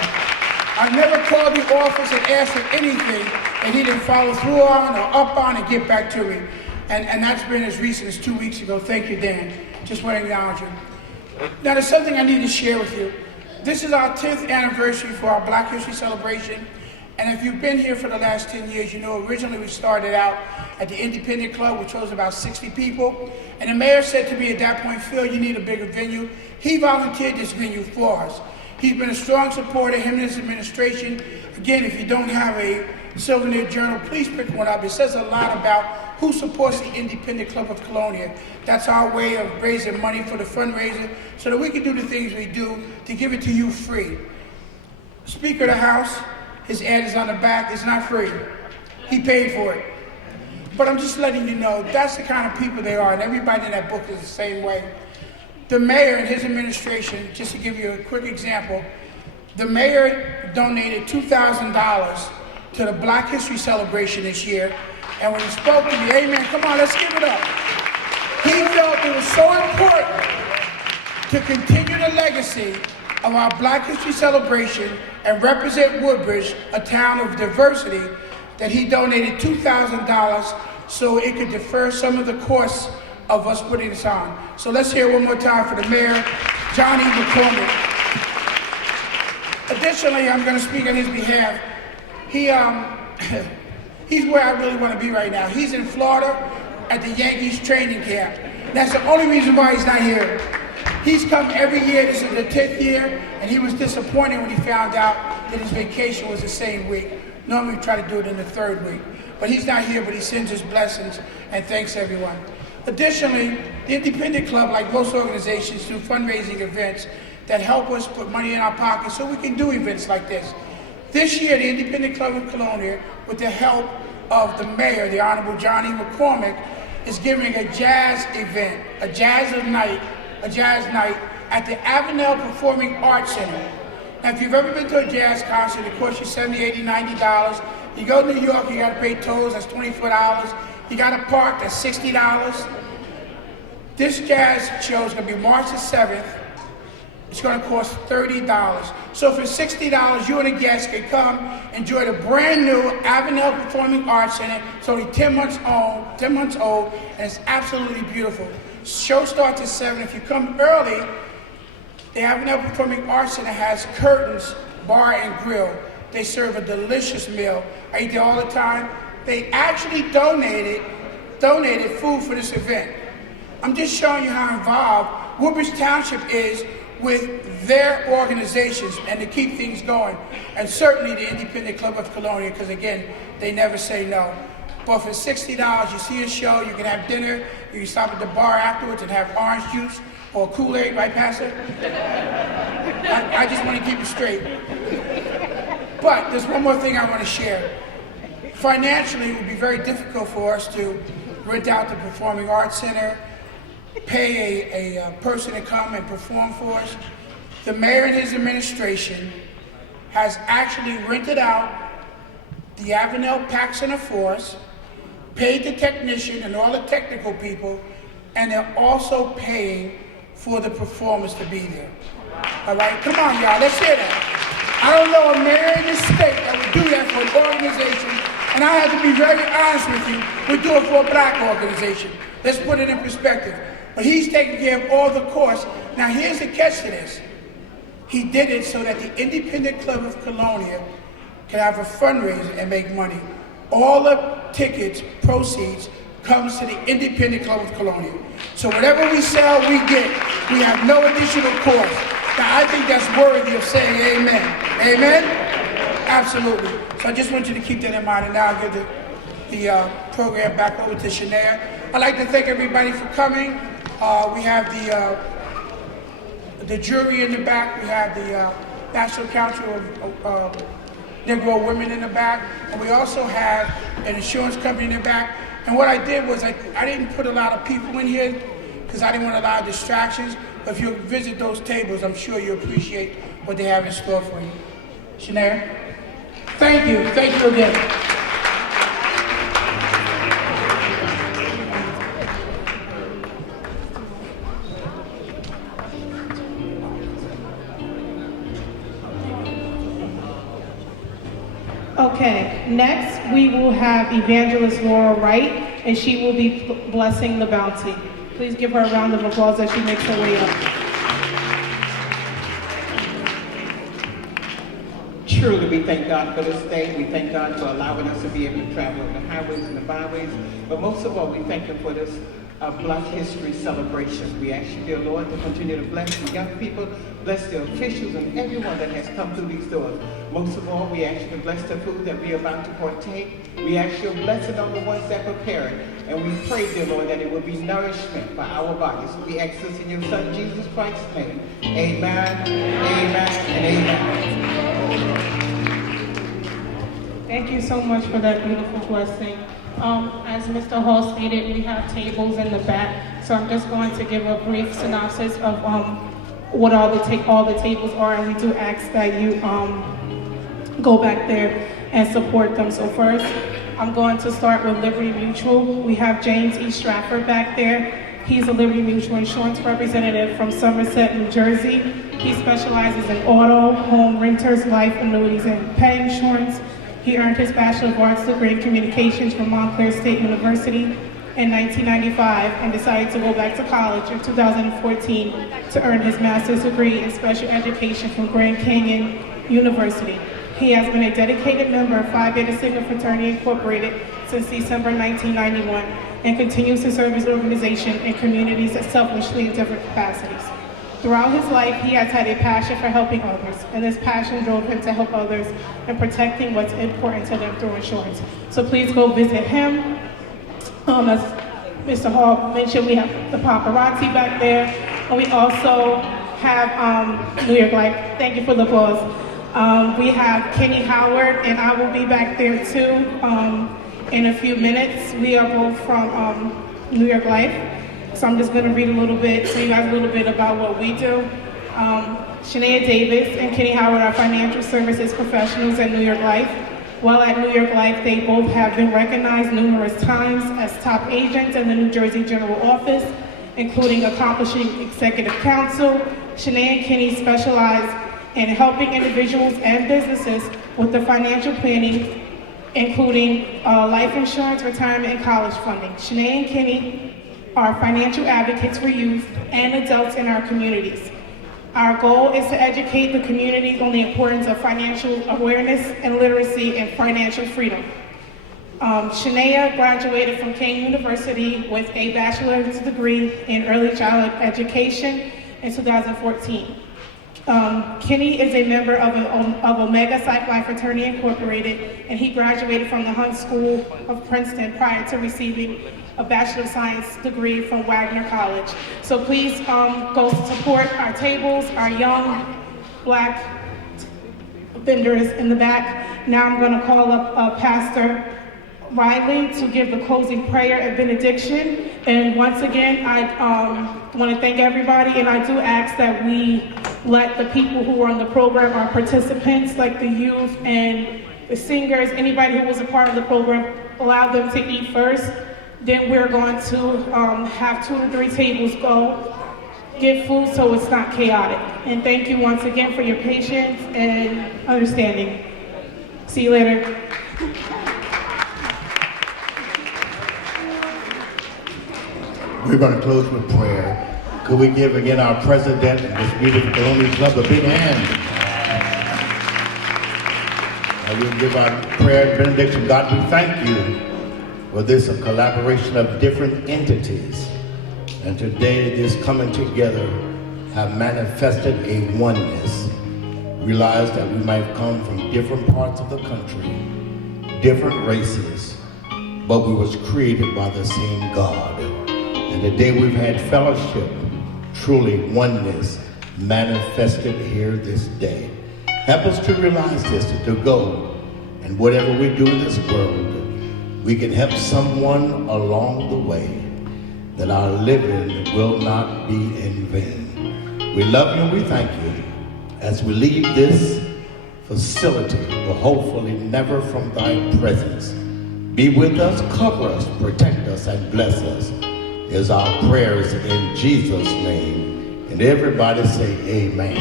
I've never called the office and asked for anything that he didn't follow through on or up on and get back to me. And that's been as recent as 2 weeks ago. Thank you, Dan. Just want to acknowledge you. Now, there's something I need to share with you. This is our 10th anniversary for our Black History celebration. And if you've been here for the last 10 years, you know originally we started out at the Independent Club, which was about 60 people. And the mayor said to me at that point, Phil, you need a bigger venue. He volunteered this venue for us. He's been a strong supporter, him and his administration. Again, if you don't have a Souvenir Journal, please pick one up. It says a lot about who supports the Independent Club of Colonia. That's our way of raising money for the fundraiser so that we can do the things we do to give it to you free. Speaker of the House, his ad is on the back, it's not free. He paid for it. But I'm just letting you know, that's the kind of people they are, and everybody in that book is the same way. The mayor and his administration, just to give you a quick example, the mayor donated $2,000 to the Black History celebration this year, and when he spoke to me, amen, come on, let's give it up. He felt it was so important to continue the legacy of our Black History celebration and represent Woodbridge, a town of diversity, that he donated $2,000 so it could defer some of the costs of us putting this on. So let's hear it one more time for the mayor, Johnny McCormick. Additionally, I'm going to speak on his behalf. He's where I really want to be right now. He's in Florida at the Yankees training camp. That's the only reason why he's not here. He's come every year. This is the 10th year, and he was disappointed when he found out that his vacation was the same week. Normally we try to do it in the 3rd week. But he's not here, but he sends his blessings and thanks everyone. Additionally, the Independent Club, like most organizations, do fundraising events that help us put money in our pockets so we can do events like this. This year, the Independent Club of Colonia, with the help of the mayor, the Honorable Johnny McCormick, is giving a jazz event, a jazz night at the Avenel Performing Arts Center. Now, if you've ever been to a jazz concert, it costs you $70, $80, $90. You go to New York, you gotta pay tolls, that's $24. You gotta park, that's $60. This jazz show is gonna be March the 7th. It's gonna cost $30. So for $60, you and a guest can come enjoy the brand new Avenel Performing Arts Center. It's only 10 months old, and it's absolutely beautiful. Show starts at 7. If you come early, the Avenel Performing Arts Center has Curtains Bar and Grill. They serve a delicious meal. I eat there all the time. They actually donated food for this event. I'm just showing you how involved Woodbridge Township is with their organizations and to keep things going. And certainly the Independent Club of Colonia, because again, they never say no. But for $60, you see a show, you can have dinner, you can stop at the bar afterwards and have orange juice or Kool-Aid, right, Pastor? I just want to keep it straight. But there's one more thing I want to share. Financially, it would be very difficult for us to rent out the Performing Arts Center, pay a person to come and perform for us. The mayor and his administration has actually rented out the Avenel Pack Center for us, paid the technician and all the technical people, and they're also paying for the performers to be there. All right, come on, y'all, let's hear that. I don't know a mayor in this state that would do that for an organization, and I have to be very honest with you, we do it for a black organization. Let's put it in perspective. But he's taking care of all the costs. Now here's the catch to this. He did it so that the Independent Club of Colonia can have a fundraiser and make money. All the tickets, proceeds, comes to the Independent Club of Colonia. So whatever we sell, we get. We have no additional cost. Now I think that's worthy of saying amen. Amen? Absolutely. So I just want you to keep that in mind, and now I'll give the program back over to Shania. I'd like to thank everybody for coming. We have the jury in the back. We have the National Council of Negro Women in the back. And we also have an insurance company in the back. And what I did was I didn't put a lot of people in here because I didn't want a lot of distractions. But if you visit those tables, I'm sure you appreciate what they have in store for you. Shanae? Thank you. Thank you again. Okay, next we will have Evangelist Laura Wright, and she will be blessing the bounty. Please give her a round of applause as she makes her way up. Truly, we thank God for this day. We thank God for allowing us to be able to travel on the highways and the byways. But most of all, we thank Him for this Black History celebration. We ask you, dear Lord, to continue to bless the young people, bless the officials, and everyone that has come through these doors. Most of all, we ask you to bless the food that we are about to partake. We ask your blessing on the ones that prepare it. And we pray, dear Lord, that it will be nourishment for our bodies. We ask this in your Son, Jesus Christ's name. Amen, amen, and amen. Thank you so much for that beautiful blessing. As Mr. Hall stated, we have tables in the back, so I'm just going to give a brief synopsis of what all the tables are, and we do ask that you go back there and support them. So first, I'm going to start with Liberty Mutual. We have James E. Stratford back there. He's a Liberty Mutual insurance representative from Somerset, New Jersey. He specializes in auto, home, renters, life, annuities, and pet insurance. He earned his Bachelor of Arts degree in Communications from Montclair State University in 1995 and decided to go back to college in 2014 to earn his master's degree in special education from Grand Canyon University. He has been a dedicated member of Phi Beta Sigma Fraternity Incorporated since December 1991 and continues to serve his organization in communities selflessly in different capacities. Throughout his life, he has had a passion for helping others, and this passion drove him to help others and protecting what's important to them through insurance. So please go visit him. As Mr. Hall mentioned, we have the paparazzi back there, and we also have New York Life. Thank you for the applause. We have Kenny Howard, and I will be back there too in a few minutes. We are both from New York Life. So I'm just going to read a little bit, tell you guys a little bit about what we do. Shania Davis and Kenny Howard are financial services professionals at New York Life. While at New York Life, they both have been recognized numerous times as top agents in the New Jersey General Office, including accomplishing executive counsel. Shania and Kenny specialize in helping individuals and businesses with the financial planning, including life insurance, retirement, and college funding. Shania and Kenny are financial advocates for youth and adults in our communities. Our goal is to educate the community on the importance of financial awareness and literacy and financial freedom. Shania graduated from King University with a bachelor's degree in early childhood education in 2014. Kenny is a member of Omega Psi Phi Fraternity Incorporated, and he graduated from the Hunt School of Princeton prior to receiving a Bachelor of Science degree from Wagner College. So please go support our tables, our young Black vendors in the back. Now I'm going to call up Pastor Riley to give the closing prayer and benediction. And once again, I want to thank everybody, and I do ask that we let the people who are on the program, our participants, like the youth and the singers, anybody who was a part of the program, allow them to eat first. Then we're going to have 2 to 3 tables go get food so it's not chaotic. And thank you once again for your patience and understanding. See you later. We're going to close with prayer. Could we give again our president and this beautiful Colonia Club a big hand? And we'll give our prayer and benediction. God, we thank you for this a collaboration of different entities. And today this coming together have manifested a oneness. Realize that we might come from different parts of the country, different races, but we was created by the same God. And today we've had fellowship, truly oneness manifested here this day. Help us to realize this, to go, and whatever we do in this world, we can help someone along the way, that our living will not be in vain. We love you and we thank you as we leave this facility, but hopefully never from thy presence. Be with us, cover us, protect us, and bless us is our prayers in Jesus' name. And everybody say amen.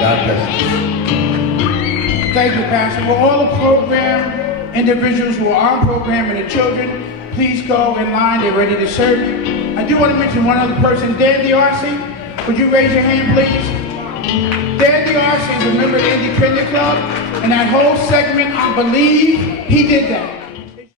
God bless you. Thank you, Pastor. For all the program individuals who are on program and the children, please go in line. They're ready to serve you. I do want to mention one other person, Dan DeArce. Would you raise your hand, please? Dan DeArce is a member of the Independent Club, and that whole segment, I believe he did that.